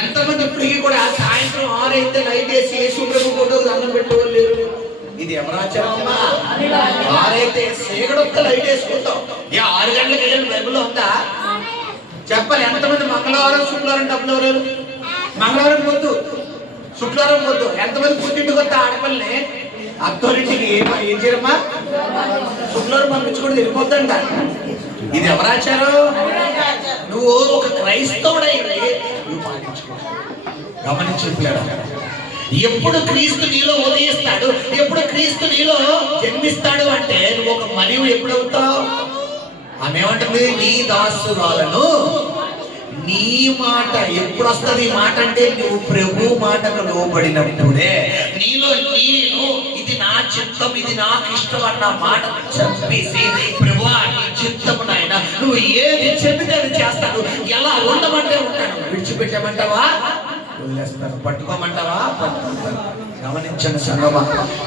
ఎంతమంది ఇప్పటికీ కూడా సాయంత్రం 6 అయితే లైట్ వేసి యేసు ప్రభు ఫోటోకు దండం పెట్టేవాళ్ళు లేరు? ఇది ఎవరాచారం అమ్మా? 6 అయితే సేగడొక్క లైట్ వేసుకుంటాం. 6 గంటలకు వెళ్ళిన బైబిల్లో ఉందా? చెప్పాలి. ఎంతమంది మంగళవారం శుక్రవారం డబ్బులు ఎవరు? మంగళవారం పొద్దు, శుక్రవారం పొద్దు. ఎంతమంది పుట్టింటికి వస్తే ఆడపిల్లని అత్తోరింటికి ఏం చేయరమ్మా? శుక్రవారం పంపించుకుంటే వెళ్ళిపోద్దంట. ఇది ఎవరాచారు? నువ్వు ఒక క్రైస్తవుడై నువ్వు పాటించుకో. గమనించుకున్నాడు. ఎప్పుడు క్రీస్తు నీలో ఉదయిస్తాడు, ఎప్పుడు క్రీస్తు నీలో జన్మిస్తాడు అంటే నువ్వు ఒక మరియు ఎప్పుడవుతావు? ఆమె ఏమంటుంది? నీ దాసురాలను నీ మాట ఎప్పుడు వస్తుంది? ఈ మాట అంటే నువ్వు ప్రభు మాటకు లోబడినప్పుడే నీలో నేను ఇది నా చిత్తం, ఇది నాకు ఇష్టం అన్న మాట చెప్పేసి ప్రభువా నీ చిత్తము నాయన నువ్వు ఏది చెప్పితే అది చేస్తాను, ఎలా ఉండమంటే ఉంటాను, విడిచిపెట్టమంటావా వదిలేస్తాను, పట్టుకోమంటావా పట్టుకుంటాను. గమనించండి సంగమా,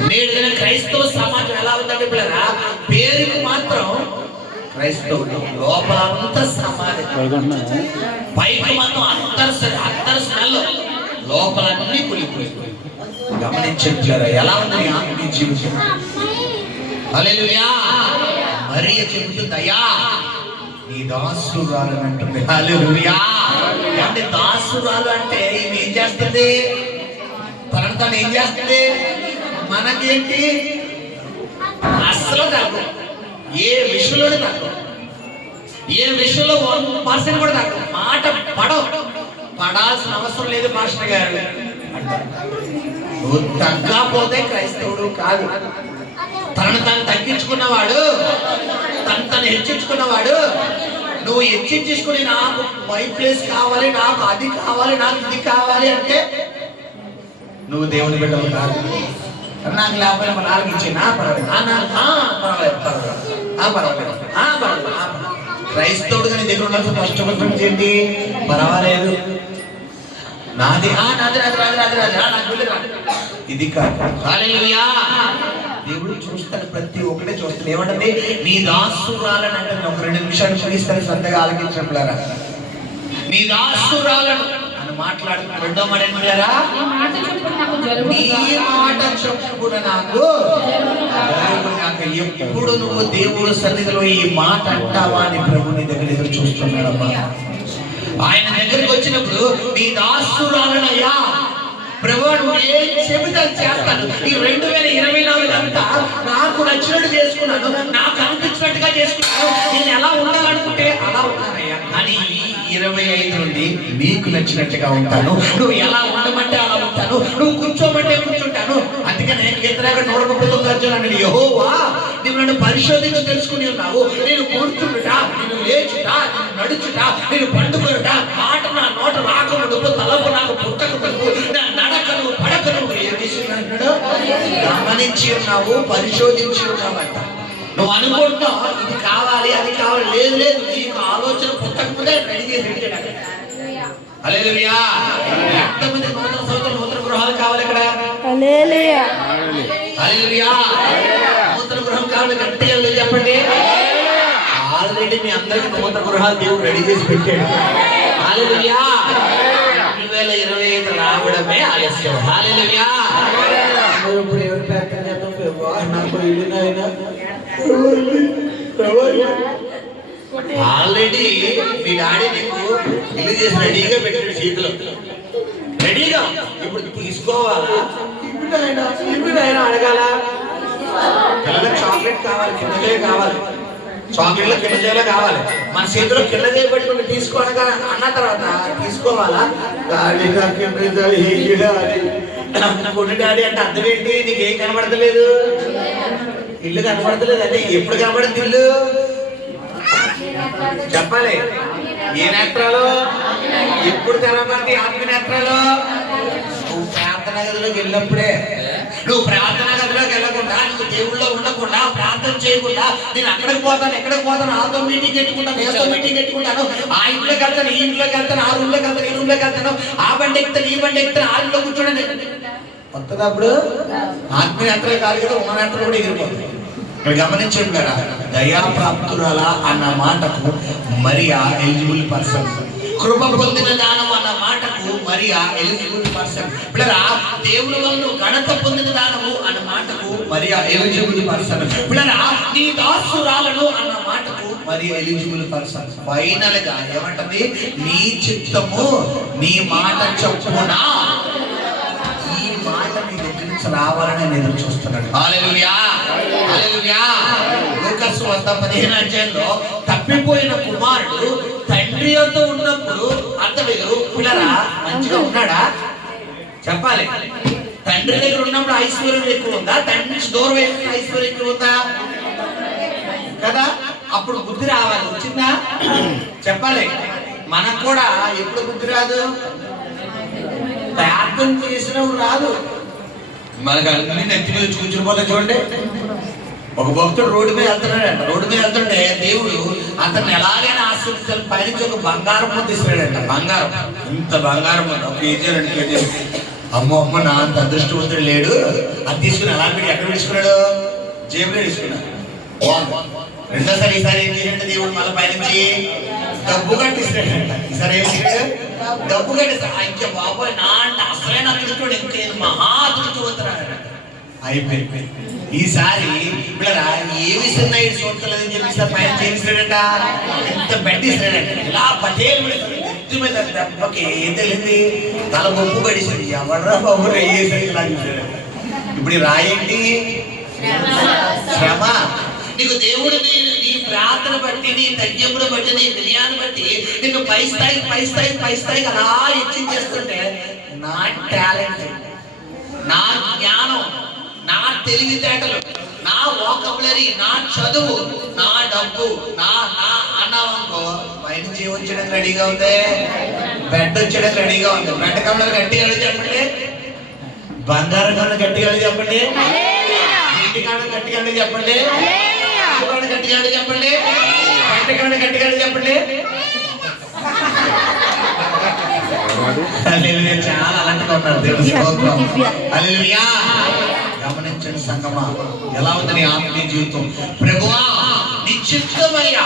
నేడు క్రైస్తవ సమాజం ఎలా ఉందంటే పిల్లరా, పేరుకు మాత్రం క్రైస్తవుడు, లోపలంతా సమాధి, పైకి మాత్రం అంతర్ స్మెల్, లోపలన్నీ కులిపోయి. గమనించారా ఎలా ఉంది ఆత్మీయ జీవితం? హల్లెలూయా. మరియ చెబుతుందయ్యా నీ దాసురాలు అంటుంది. హల్లెలూయా. అంటే దాసురాలు అంటే ఈమె ఏం చేస్తుంది? తను ఏం చేస్తుంది? మనకేంటి అస్సలు తగ్గు, ఏ విషయంలోనే తగ్గ, ఏ విషయంలో 1% కూడా తగ్గ. మాట పడాల్సిన అవసరం లేదు మాస్టర్ గారు అంటారు. నువ్వు తగ్గపోతే క్రైస్తవుడు కాదు. తనను తగ్గించుకున్నవాడు, తను హెచ్చించుకున్నవాడు. నువ్వు హెచ్చించుకుని నాకు మై ప్లేస్ కావాలి, నాకు అది కావాలి, నాకు ఇది కావాలి అంటే నువ్వు దేవుని బిడ్డవు కాదు. నాకు లేకపోయినా మా నాలుగు ఇచ్చేనా పర్వాలేదు, క్రైస్తవుడు కానీ దగ్గర ఉండాల్సిన ఫస్ట్ ప్రిఫరెన్స్ ఏంటి? పర్వాలేదు, నాది నాది రాదు రాదు రాదు రాదు నాకు వెళ్ళదు, ఇది కాదు. హల్లెలూయా. దేవుడు చూస్తాడు, ప్రతి ఒక్కటే చూస్తాడు. ఏమంటుంది? నీ దాసురాలని అంటే ఒక 2 నిమిషాలు చూపిస్తాను, శ్రద్ధగా ఆలకించట్లేరా? నీ దాసురాలను అని మాట్లాడు. రెండో మాట ఏంటారా? నీ మాట చెప్పుకున్న నాకు ఎప్పుడు నువ్వు దేవుడు సన్నిధిలో ఈ మాట అంటావా అని ప్రభు నీ దగ్గర ఎదురు చూస్తున్నాడమ్మా. ఆయన దగ్గరికి వచ్చినప్పుడు నీ దాసురాలనయ్యా ప్రభు నువ్వు ఏం చెబితే చేస్తాను. ఈ 2024 అంతా నాకు నచ్చినట్టు చేసుకున్నాను, నాకు అనిపించినట్టుగా చేసుకున్నాను, నేను ఎలా ఉండాలనుకుంటే అలా ఉన్నానయ్యా. కానీ 25 నుండి నీకు నచ్చినట్టుగా ఉంటాను, నువ్వు ఎలా ఉండమంటే అలా ఉంటాను, నువ్వు కూర్చోమంటే కూర్చుంటాను. అందుకనే కీర్తనగా 139 అన్నాడు, యెహోవా నువ్వు నన్ను పరిశోధించి తెలుసుకుని ఉన్నావు. నేను కూర్చుంటుట, నేను లేచుట, నేను నడుచుట, నేను పండుకొనుట, మాట నా నోట రాకముందు, తలపు నాకు పుట్టకముందు, నా నడకను పడకను గమనించి ఉన్నావు, పరిశోధించి ఉన్నావంట. నువ్వు అనుకుంటావు ఇది కావాలి అది కావాలి, లేదు లేదు, నీకు ఆలోచన పుట్టకముందే రెడీ చేసి. హల్లెలూయా. ఎంతమంది నూతన గృహాలు కావాలి ఇక్కడ? హల్లెలూయా. హల్లెలూయా. నూతన గృహం కావాలి, గట్టిగా చెప్పండి. ఆల్రెడీ మీ అందరికి నూతన గృహాలు దేవుడు రెడీ చేసి పెట్టాడు. హల్లెలూయా. 2025 రావడమే ఆలస్యం. హల్లెలూయా. ఇప్పుడు ఎవరు ప్యాక్ చేద్దాం? నాకు ఇల్లునైనా ఆల్రెడీ మీ డాడీ నీకు ఇల్లు చేసి రెడీగా పెట్టాడు, చేతిలో రెడీగా. ఇప్పుడు తీసుకోవాలా? ఇప్పుడు ఆయన అడగాల. పిల్లలకు చాక్లెట్ కావాలి, కిందలే కావాలి, చాక్లెట్లు కిందజేలో కావాలి. మన చేతిలో కింద చేయబెట్టుకుని తీసుకోనగా అన్న తర్వాత తీసుకోవాలా? కొన్ని డాడీ అంటే అర్థం ఏంటి? నీకేం కనబడతలేదు, ఇల్లు కనబడతలేదు అంటే ఎప్పుడు కనబడుతుంది ఇల్లు? చెప్పాలి. ఏ నేత్రాలు ఎప్పుడు కనబడి? ఆత్మ నేత్రాలు. నువ్వు ప్రార్థన గదిలోకి వెళ్ళినప్పుడే, నువ్వు ప్రార్థన గదిలోకి వెళ్ళకుండా, నువ్వు దేవుళ్ళో ఉండకుండా, ప్రార్థన చేయకుండా, నేను అక్కడికి పోతాను ఎక్కడికి పోతాను, ఆతో మీటింగ్ పెట్టుకుంటాను, ఏతో మీటింగ్ పెట్టుకుంటాను, ఆ ఇంట్లోకి వెళ్తాను, ఈ ఇంట్లోకి వెళ్తాను, ఆ రూమ్లోకి వెళ్తాను, ఈ రూమ్లోకి వెళ్తాను, ఆ బండి ఎక్కుతాను, ఈ బండి ఎక్కుతాను, ఆ ఇంట్లో కూర్చోండి వస్తున్నప్పుడు ఆత్మయాత్ర కాదు కదా, ఉన్న నేత్రం కూడా ఎగిరిపోతుంది. ఇక్కడ గమనించండి కదా, దయాప్రాప్తురాలా అన్న మాటకు మరియా ఎలిజిబుల్ పర్సన్. కృప పొందిన దానం అన్న మాటకు మరియా ఎలిజిబుల్ పర్సన్. పిల్లరా, దేవుని వల్ల ఘనత పొందిన దానము అన్న మాటకు మరియా ఎలిజిబుల్ పర్సన్. పిల్లరా, నీ దాసురాలను అన్న మాటకు మరియా ఎలిజిబుల్ పర్సన్. ఫైనల్ గా ఏమంటుంది? నీ చిత్తము నీ మాట చొప్పున. ఈ మాట నీ దగ్గర ఛాన్స్ రావాలని ఆయన ఎదురు చూస్తున్నాడు. హల్లెలూయా, హల్లెలూయా. లూకాసు 15 అధ్యాయంలో తప్పిపోయిన కుమారుడు తండ్రి వద్ద ఉన్నప్పుడు అతడు పిల్లరా మంచిగా ఉన్నాడా చెప్పాలి. తండ్రి దగ్గర ఉన్నప్పుడు ఐశ్వర్యం ఎక్కువ ఉందా, తండ్రి నుంచి దూరం అయితే ఐశ్వర్యం ఎక్కువ ఉందా కదా? అప్పుడు బుద్ధి రావాలి. వచ్చిందా చెప్పాలి. మనకు కూడా ఎప్పుడు బుద్ధి రాదు, ప్రార్థన చేసినప్పుడు రాదు. మనకు అన్ని నెత్తి మీద చూచుకుపోతే చూడండి. ఒక భక్తుడు రోడ్డు మీద వెళ్తున్నాడంట. రోడ్డు మీద వెళ్తుంటే దేవుడు అతన్ని ఎలాగైనా ఆశీర్వదించాలని పైనుంచి ఒక బంగారం ముద్ద తీసుకురాడంట. బంగారం, ఇంత బంగారం ముద్ద, 1 కేజీ 2 కేజీలు. అమ్మో అమ్మ నా అంత అదృష్టవంతుడు లేడు. అది తీసుకుని అలా పెట్టి ఎక్కడ తీసుకున్నాడు? జేబులో తీసుకున్నాడు. రెండోసారి ఈసారి ఏం చేసినట్టు దేవుడు మళ్ళీ పైనుంచి డబ్బు కట్టిస్తున్నాడంట. ఈసారి ఏం చేశాడు? డబ్బు కట్టిస్తాడు. అయ్యో బాబోయ్, నా అంటే అసలైన అదృష్టం ఇంకేది, మహా అదృష్టవంతురాడు అయిపోయి. ఈసారి పిల్లరా ఏ విషయం చూడలేదని చెప్పి సార్ పైన చేస్తాడట. ఎంత బెట్టిస్తాడట. ఇలా పటేలు ఎత్తు మీద దెబ్బకి ఏం తెలిసింది, తల బొప్పు పడిసింది. ఎవడ్రా బాబు వేసేది ఇలా చూసాడట. ఇప్పుడు రాయండి శ్రమ. నీకు దేవుడు నీ ప్రార్థన బట్టి, నీ తగ్గింపును బట్టి, నీ వినయాన్ని బట్టి నీకు పై స్థాయికి అలా హెచ్చించేస్తుంటే నా టాలెంట్, నా జ్ఞానం, నా తెలివితేటలు, నా వొకాబులరీ, నా చదువు, నా డబ్బు, నా అన్నావనుకో బయట చేయడానికి రెడీగా ఉంది, బెడ్ వచ్చేయడానికి రెడీగా ఉంది. బెడ్ కమ్మలు గట్టిగా చెప్పండి, బంగారం కన్నా గట్టిగా చెప్పండి, ఇంటి కాడ గట్టిగా చెప్పండి, గట్టిగా చెప్పండి, బెడ్ కాడ గట్టిగా చెప్పండి. చాలా అలాంటిగా ఉన్నారు దేవుడు. హల్లెలూయా. గమనించండి సంగమా, ఎలా ఉంది నీ ఆత్మీయ జీవితం? ప్రభువా నీ చిత్తమయ్యా,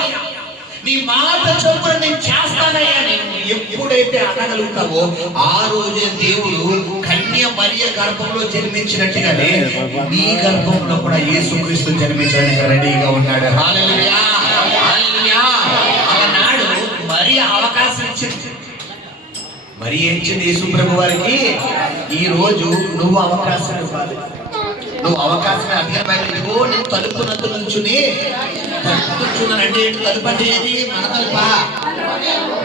నీ మాట చొప్పున నేను చేస్తానయ్యా నేను ఎప్పుడైతే అనగలుగుతావో ఆ రోజే దేవుడు కన్య మరియ గర్భంలో జన్మించినట్టుగానే నీ గర్భంలో కూడా యేసుక్రీస్తు జన్మించడానికి రెడీగా ఉన్నాడు. హల్లెలూయా, హల్లెలూయా. ఆనాడు మరియ అవకాశం ఇచ్చింది. మరి ఏం చేసింది యేసు ప్రభు వారికి? ఈ రోజు నువ్వు అవకాశం ఇవ్వాలి. నువ్వు అవకాశం అధికారిగో నువ్వు తలుపు నద్దు నుంచుని తలుపుతున్నానంటే తలుపు అంటే ఏది? మన తలుప.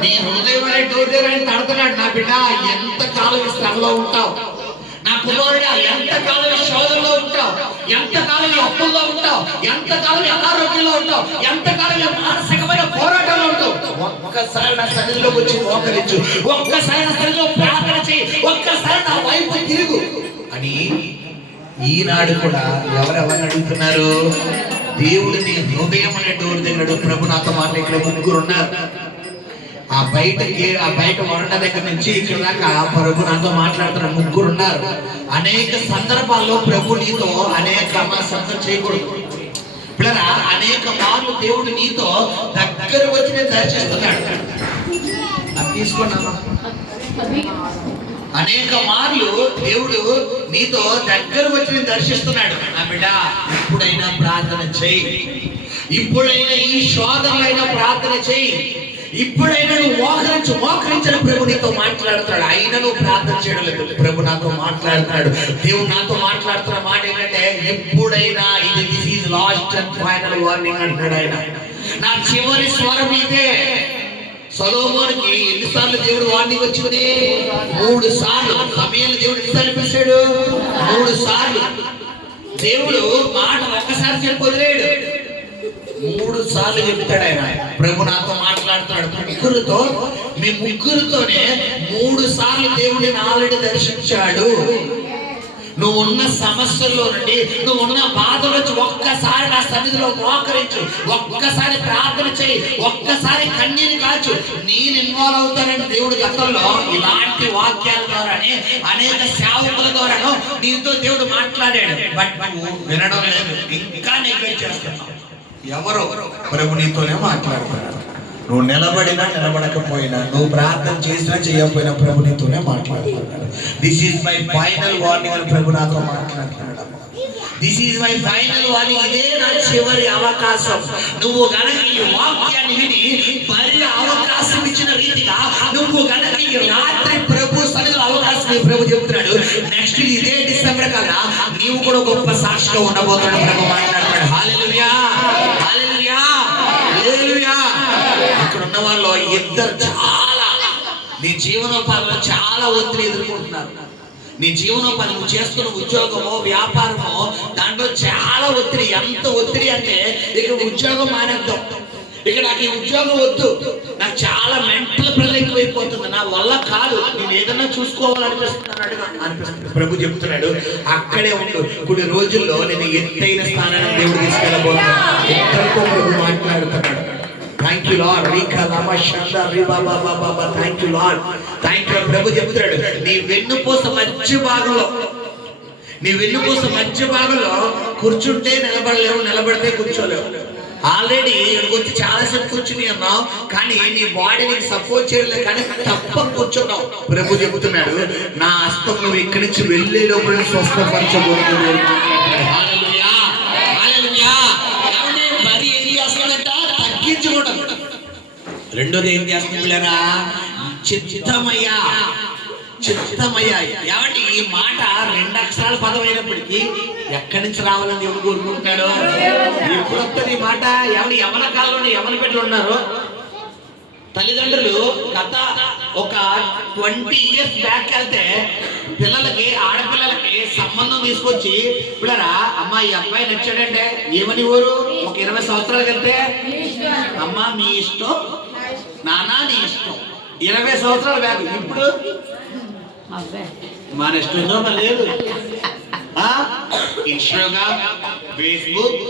నీ హృదయం అనే డోర్ దగ్గర తడుతున్నాడు. నా బిడ్డ ఎంతకాలం శ్రమలో ఉంటావు, నా కుమారుడా ఎంతకాలం శోధనలో ఉంటావు, ఎంతకాలం అప్పుల్లో ఉంటావు, ఎంతకాలం అనారోగ్యంలో ఉంటావు, ఎంతకాలం మానసికమైన పోరాటంలో ఉంటావు. ఒక్కసారి నా సన్నిధిలోకి వచ్చి మోకరించు, ఒక్కసారి నా సన్నిధిలో ప్రార్థన చేయి, ఒక్కసారి నా వైపు తిరుగు అని ఈనాడు కూడా ఎవరెవరిని అడుగుతున్నారు? దేవుడిని హృదయం అనే డోర్ దగ్గర ప్రభు నాతో మాట ఇక్కడ 3 ఉన్నారు. ఆ బయట వరండా దగ్గర నుంచి ఇక్కడ దాకా ప్రభు నాతో మాట్లాడుతున్న 3 ఉన్నారు. అనేక సందర్భాల్లో ప్రభు నీతో అనేక సందర్భం చేయకూడదు పిల్లరా. అనేక మార్లు దేవుడు నీతో దగ్గర వచ్చి నేను దర్శిస్తున్నాడు. అది తీసుకున్నామా? అనేక మార్లు దేవుడు నీతో దగ్గర వచ్చి నేను దర్శిస్తున్నాడు. నా బిడ్డ ఇప్పుడైనా ప్రార్థన చేయి, ఇప్పుడైనా ఈ శోధనలైనా ప్రార్థన చేయి, ఇప్పుడైనా నువ్వు మోకరించిన ప్రభు నీతో మాట్లాడుతున్నాడు. అయినా నువ్వు ప్రార్థన చేయడం లేదు. ప్రభు నాతో మాట్లాడుతున్నాడు. దేవుడు నాతో మాట్లాడుతున్న మాట ఏంటంటే ఎప్పుడైనా ఇది this is lost and final warning అంటాడు ఆయన. నా చివరి స్వరం ఇదే. సొలొమోనుకి ఎన్నిసార్లు దేవుడు వార్నింగ్ వచ్చింది? 3 సార్లు. సమయాన్ని దేవుడు ఎన్నిసార్లు పిలిచాడు? 3 సార్లు. దేవుడు మాట ఒక్కసారి చెప్పి వదిలేడు, 3 సార్లు చెప్తాడు ఆయన. ప్రభు నాతో మాట్లాడుతున్నాడు. మీ ముగ్గురితోనే 3 సార్లు దేవుడిని ఆల్రెడీ దర్శించాడు. నువ్వు ఉన్న సమస్యల్లో నుండి, నువ్వు ఉన్న బాధల నుంచి ఒక్కసారి నా సన్నిధిలో మోకరించు, ఒక్కసారి ప్రార్థన చేయి, ఒక్కసారి కన్నీరు కాచు. నేను ఇన్వాల్వ్ అవుతానని దేవుడి గతంలో ఇలాంటి వాక్యాల ద్వారానే అనేక సేవకుల ద్వారాను నీతో దేవుడు మాట్లాడాడు. బట్ నువ్వు వినడం లేదు, ఇంకా నెగ్లెక్ట్ చేస్తున్నావు. ఎవరో ప్రభు నీతోనే మాట్లాడుతున్నాడు. నువ్వు నిలబడినా నిలబడకపోయినా, నువ్వు ప్రార్థన చేసినా చేయకపోయినా ప్రభు నీతోనే మాట్లాడుతున్నాడు. This is my final warning అని ప్రభు నాతో మాట్లాడుతున్నాడు. This is my final warning, ఇదే నా చివరి అవకాశం. నువ్వు గనక ఈ వాక్యాన్ని విని మరి అవకాశం ఇచ్చిన రీతిగా నువ్వు గనక ఈ రాత్రి ప్రభు సన్నిధిలో అవకాశం ప్రభు చెబుతున్నాడు. నెక్స్ట్ ఇదే డిసెంబర్ కల్లా నీవు కూడా గొప్ప సాక్షిగా ఉండబోతున్నాడు ప్రభు మాట్లాడుతున్నాడు. హల్లెలూయా, హల్లెలూయా, హల్లెలూయా. ఇక్కడ ఉన్న వాళ్ళు ఇద్దరు చాలా నీ జీవనోపాధిలో చాలా ఒత్తిడి ఎదుర్కొంటున్నారు. నీ జీవనోపాధి నువ్వు చేస్తున్న ఉద్యోగమో వ్యాపారమో దాంట్లో చాలా ఒత్తిడి. ఎంత ఒత్తిడి అంటే ఇక ఉద్యోగం మానేద్దాం, ఇక నాకు ఈ ఉద్యోగం వద్దు, నాకు చాలా మెంటల్ ప్రెజర్ అయిపోతుంది, నా వల్ల కాదు, నేను ఏదన్నా చూసుకోవాలనిపిస్తున్నాడు అనిపిస్తుంది. ప్రభు చెప్తున్నాడు అక్కడే ఉండు, కొన్ని రోజుల్లో నేను ఎత్తైన స్థానాన్ని దేవుడు తీసుకెళ్ళబోతున్నాడు. ఎంతవరకు ప్రభు మాట్లాడుతున్నాడు. Thank you Lord. Thank you Lord, thank you. ప్రభు చెప్తున్నాడు నీ వెన్నుపూస మధ్య భాగంలో, నీ వెన్నుపూస మధ్య భాగంలో కూర్చుంటే నిలబడలేవు, నిలబడితే కూర్చోలేవు. ఆల్రెడీ ఇక్కడికి వచ్చి చాలాసేపు కూర్చుని అన్నావు, కానీ నీ బాడీ నీకు సపోర్ట్ చేయలేదు, కానీ తప్ప కూర్చున్నావు. ప్రభు చెబుతున్నాడు నా హస్తం నువ్వు ఇక్కడి నుంచి వెళ్ళే లోపల స్వస్థపరచబోతున్నాడు. మరి ఏం చేస్తాడంట? తగ్గించుకోవడం. రెండోది ఏం చేస్తుంది పిల్లరా? చిత్తమయ్యా, చిత్తమయ్యా. ఏమంటే ఈ మాట 2 అక్షరాల పదం అయినప్పటికీ ఎక్కడి నుంచి రావాలని ఎవరు కోరుకుంటాడు? ఎప్పుడు వస్తుంది ఈ మాట? యవన కాలంలో యవన బిడ్డలు ఉన్నారు, తల్లిదండ్రులు గత ఒక 20 years బ్యాక్ వెళ్తే పిల్లలకి, ఆడపిల్లలకి సంబంధం తీసుకొచ్చి పిల్లరా అమ్మ ఈ అబ్బాయి నచ్చాడంటే ఏమని ఊరు? ఒక 20 సంవత్సరాలు వెళ్తే అమ్మ మీ ఇష్టం, నాన్న నీ ఇష్టం. 20 సంవత్సరాల బ్యాక్. ఇప్పుడు మన ఇష్టం లేదు. ఇన్స్టాగ్రామ్, ఫేస్బుక్,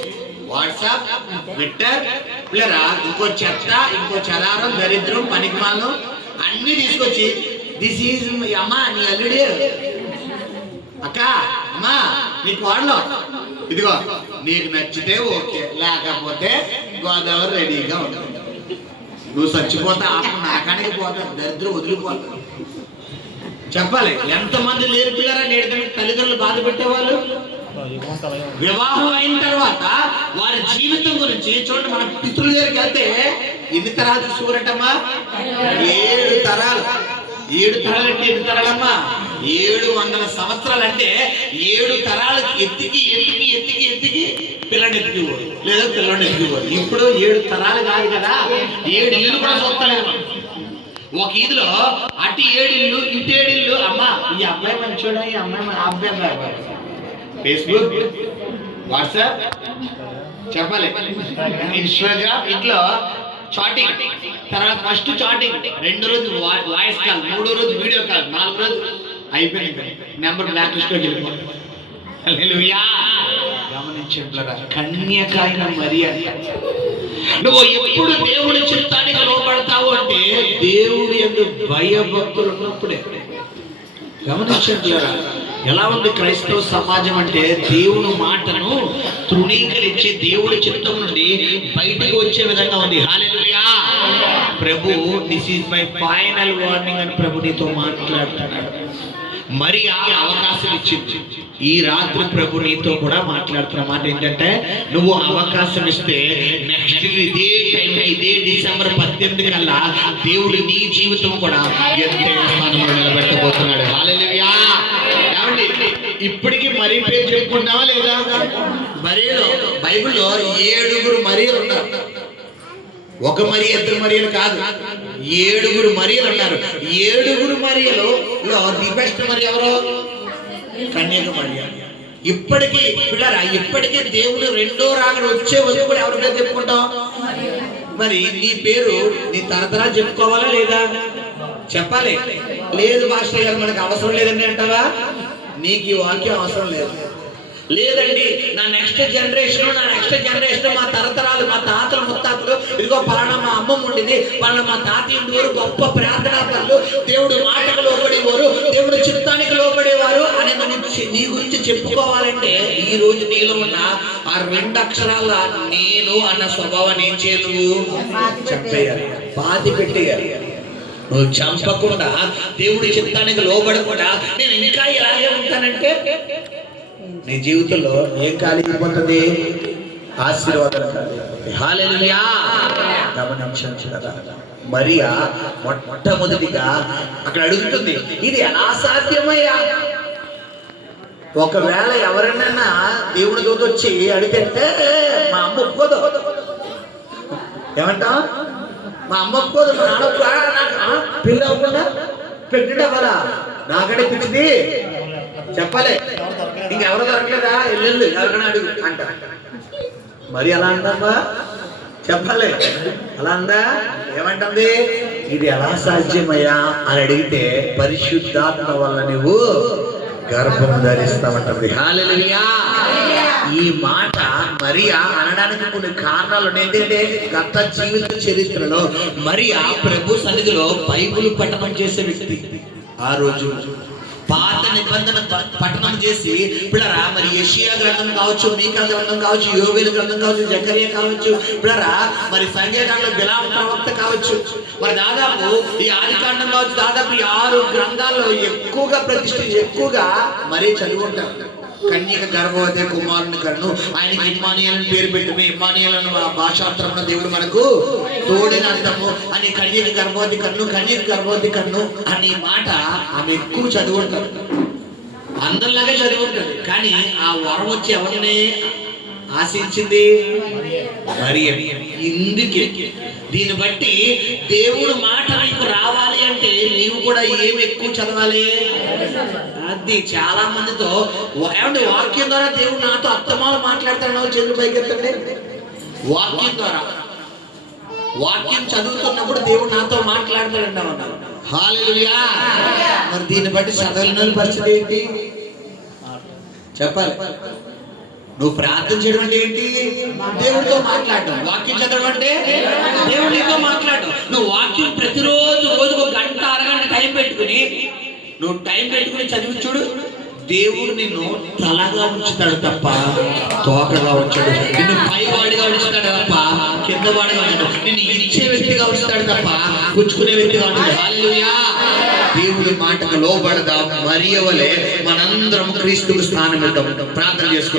వాట్సాప్, ట్విట్టర్, పిల్లరా ఇంకో చెత్త, ఇంకో చదారం, దరిద్రం, పనికిమాలం అన్ని తీసుకొచ్చి దిస్ ఈజ్ అమ్మా నీ అల్లుడి, అక్క అమ్మా నీ కోడలు, ఇదిగో నీకు నచ్చితే ఓకే, లేకపోతే గోదావరి రెడీగా ఉంటుంది, నువ్వు చచ్చిపోతా నరకానికి పోతా, దరిద్రం వదిలిపోతా. చెప్పాలి ఎంతమంది లేరు పిల్లరా నేడు తల్లిదండ్రులు బాధ పెట్టేవాళ్ళు. వివాహం అయిన తర్వాత వారి జీవితం గురించి చూడండి. మన పితృల దగ్గరికి వెళ్తే ఎన్ని తరాలు చూరటమ్మా? 7 తరాలు. 7 తరాలు అంటే ఎన్ని తరాలమ్మా? 700 సంవత్సరాలు. అంటే 7 తరాలు ఎత్తికి ఎత్తికి ఎత్తికి ఎత్తికి పిల్లని ఎత్తికిపోరు, లేదా పిల్లని ఎత్తికిపోరు. ఇప్పుడు 7 తరాలు కాదు కదా, 7 ఇల్లు కూడా చూస్తలేదు. ఒక ఈదులో అటు 7 ఇల్లు, ఇటు 7 ఇల్లు. అమ్మా ఈ అబ్బాయి మంచోడా, ఈ అమ్మాయి మన అబ్బాయి. ఫేస్బుక్, వాట్సాప్, చెప్పాలి ఇన్స్టాగ్రామ్, ఇంట్లో చాటింగ్, తర్వాత ఫస్ట్ చాటింగ్, 2వ రోజు వాయిస్ కాల్, 3వ రోజు వీడియో కాల్, 4వ రోజు అయిపోయింది నెంబర్ బ్లాక్ లిస్ట్ లోకి వెళ్ళిపోయింది. హల్లెలూయా. గమనించట్లేదా? కన్యకైన మరియ, నువ్వు ఎప్పుడు దేవుడి చిత్తానికి లోపడతావు అంటే దేవుడి యందు భయభక్తులు ఉన్నప్పుడే. గమనించట్లేదా? ఎలా ఉంది క్రైస్తవ సమాజం అంటే దేవుని మాటను తృణీకరించి దేవుడి చిత్తం నుండి బయటకు వచ్చే విధంగా ఉంది. హల్లెలూయా. ప్రభు this is my final warning అని ప్రభు నీతో మాట్లాడుతున్నాడు. మరి ఆ అవకాశం ఇచ్చింది. ఈ రాత్రి ప్రభు నీతో కూడా మాట్లాడుతున్న మాట ఏంటంటే నువ్వు అవకాశం ఇస్తే నెక్స్ట్ ఇదే టైం, ఇదే డిసెంబర్ 18 కల్లా దేవుడు నీ జీవితం కూడా ఎత్తైన స్థానంలో నిలబెట్టబోతున్నాడు. హల్లెలూయా. ఏమండి ఇప్పటికీ మరి పేరు చెప్పుకుంటావా లేదా? మరియలో బైబిల్లో 7 మరియలు ఉన్నారు. ఒక మరి, 2 మరియలు కాదు, 7 మరియలు ఉన్నారు. 7 మరియలో ది బెస్ట్ మరి ఎవరో? కన్యక మరియ. ఇప్పటికీ పిల్లరా, ఇప్పటికీ దేవుడు 2వ రాకడ వచ్చే వరకు కూడా ఎవరి పేరు చెప్పుకుంటాం? మరి నీ పేరు నీ తరతరాలు చెప్పుకోవాలా లేదా? చెప్పాలి. లేదు మాస్టర్ గారు మనకు అవసరం లేదండి అంటావా? నీకు ఈ వాక్యం అవసరం లేదు. లేదండి నా నెక్స్ట్ జనరేషన్ మా తరతరాలు, మా తాతలు ముత్తాతలు, ఇదిగో పలానా మా అమ్మమ్మ ఉండింది, పలానా మా తాతయ్య ఉండేవారు, గొప్ప ప్రార్థనా పనులు, దేవుడు మాటకు లోబడేవారు, దేవుడు చిత్తానికి లోబడేవారు అని నీ గురించి చెప్పుకోవాలంటే ఈ రోజు నీలో ఉన్న ఆ 2 అక్షరాల నేను అన్న స్వభావాన్ని ఏం చేయదు? చెప్పేయాలి, పాతి పెట్టేయాలి. నువ్వు చంపకుండా, దేవుడి చిత్తానికి లోబడకుండా నేను ఇంకా ఇలాగే ఉంటానంటే నీ జీవితంలో ఏం ఖాళీ అయిపోతుంది? ఆశీర్వాదం ఖాళీ. హల్లెలూయా. గమనించవచ్చు కదా. మరియా మొట్టమొదటిగా అక్కడ అడుగుతుంది, ఇది ఎలా సాధ్యమయ్యా? ఒకవేళ ఎవరైనా దేవుని దూత వచ్చి అడిగితే మా అమ్మ ఒప్పుకోదు. ఏమంటా? మా అమ్మ ఒప్పుకోదు, మా నాన్న పిల్లలు అవ్వకుండా పెట్టిండే కదా, నాకడే పిచ్చింది చెప్పాలి, ఇంకెవరు దొరకలేదా, ఎల్లు ఎవరికైనా అడుగు అంట. మరి అలా అంటమ్మా చెప్పాలి, అలా అందా? ఏమంటుంది? ఇది ఎలా సాధ్యమయ్యా అని అడిగితే పరిశుద్ధాత్మ వల్ల నువ్వు గర్భం ధరిస్తామంటుంది. హల్లెలూయా. ఈ మాట మరియా అనడానికి కొన్ని కారణాలు ఉన్నాయి. ఎందుకంటే గత జీవిత చరిత్రలో మరియా ప్రభు సన్నిధిలో బైబిల్ పఠనం చేసే వ్యక్తి. ఆ రోజు పాత నిబంధన పఠనం చేసి పిల్లరా మరి యెషయా గ్రంథం కావచ్చు, మీకా గ్రంథం కావచ్చు, యోవేలు గ్రంథం కావచ్చు, జకరియా కావచ్చు, పిల్లరా మరి సంఖ్యాకాండంలో బిలాము ప్రవక్త కావచ్చు, మరి దాదాపు ఈ ఆది కాండం కావచ్చు, దాదాపు 6 గ్రంథాల్లో ఎక్కువగా మరి చదివి ఉంటారు. కన్యక గర్భవతి కుమారుని కన్ను, ఆయనకి ఇమ్మానుయేలు అని పేరు పెట్టింది. ఇమ్మానుయేలు అన్న భాషాంతరంలో దేవుడు మనకు తోడని అర్థము అని. కన్యక గర్భవతి కన్ను అనే మాట ఆమె ఎక్కువ చదివి ఉంటారు, అందరిలాగే చదివి ఉంటుంది. కానీ ఆ వరం వచ్చి ఎవరిని ఆశించింది? మరియ. ఇందుకే దీన్ని బట్టి దేవుడు మాట నీకు రావాలి అంటే నీవు కూడా ఏమి ఎక్కువ చదవాలి? అది చాలా మందితో ఏమంటే వాక్యం ద్వారా దేవుడు నాతో అత్తమాలు మాట్లాడతాడు. చేతులు పైకెత్తండి. వాక్యం ద్వారా, వాక్యం చదువుతున్నప్పుడు దేవుడు నాతో మాట్లాడతాడండి అన్నారు. హల్లెలూయా. మరి దీన్ని బట్టి చదవలేని పరిస్థితి ఏంటి చెప్పాలి? నువ్వు ప్రార్థన చేయడం అంటే ఏంటి? దేవుడితో మాట్లాడటం. వాక్యం చదవడం అంటే దేవుడితో మాట్లాడటం. నువ్వు వాక్యం ప్రతిరోజు రోజుకు 1 గంట అరగంట టైం పెట్టుకుని చదివి చూడు, దేవుడు నిన్ను తలగా ఉంచుతాడు తప్ప తోకగా ఉంచాడు. నిన్ను పైవాడిగా ఉంచుతాడు తప్ప కింద వాడిగా ఉంచాడు. నిన్ను ఇచ్చే వ్యక్తిగా ఉంచుతాడు తప్ప పుచ్చుకునే వ్యక్తిగా ఉంటాడు. హల్లెలూయా. దేవుడి మాటకు లోబడదాం. మరియ వలె మనందరం క్రీస్తుకు స్థానం ఇద్దాం. ప్రార్థన చేసుకుందాం.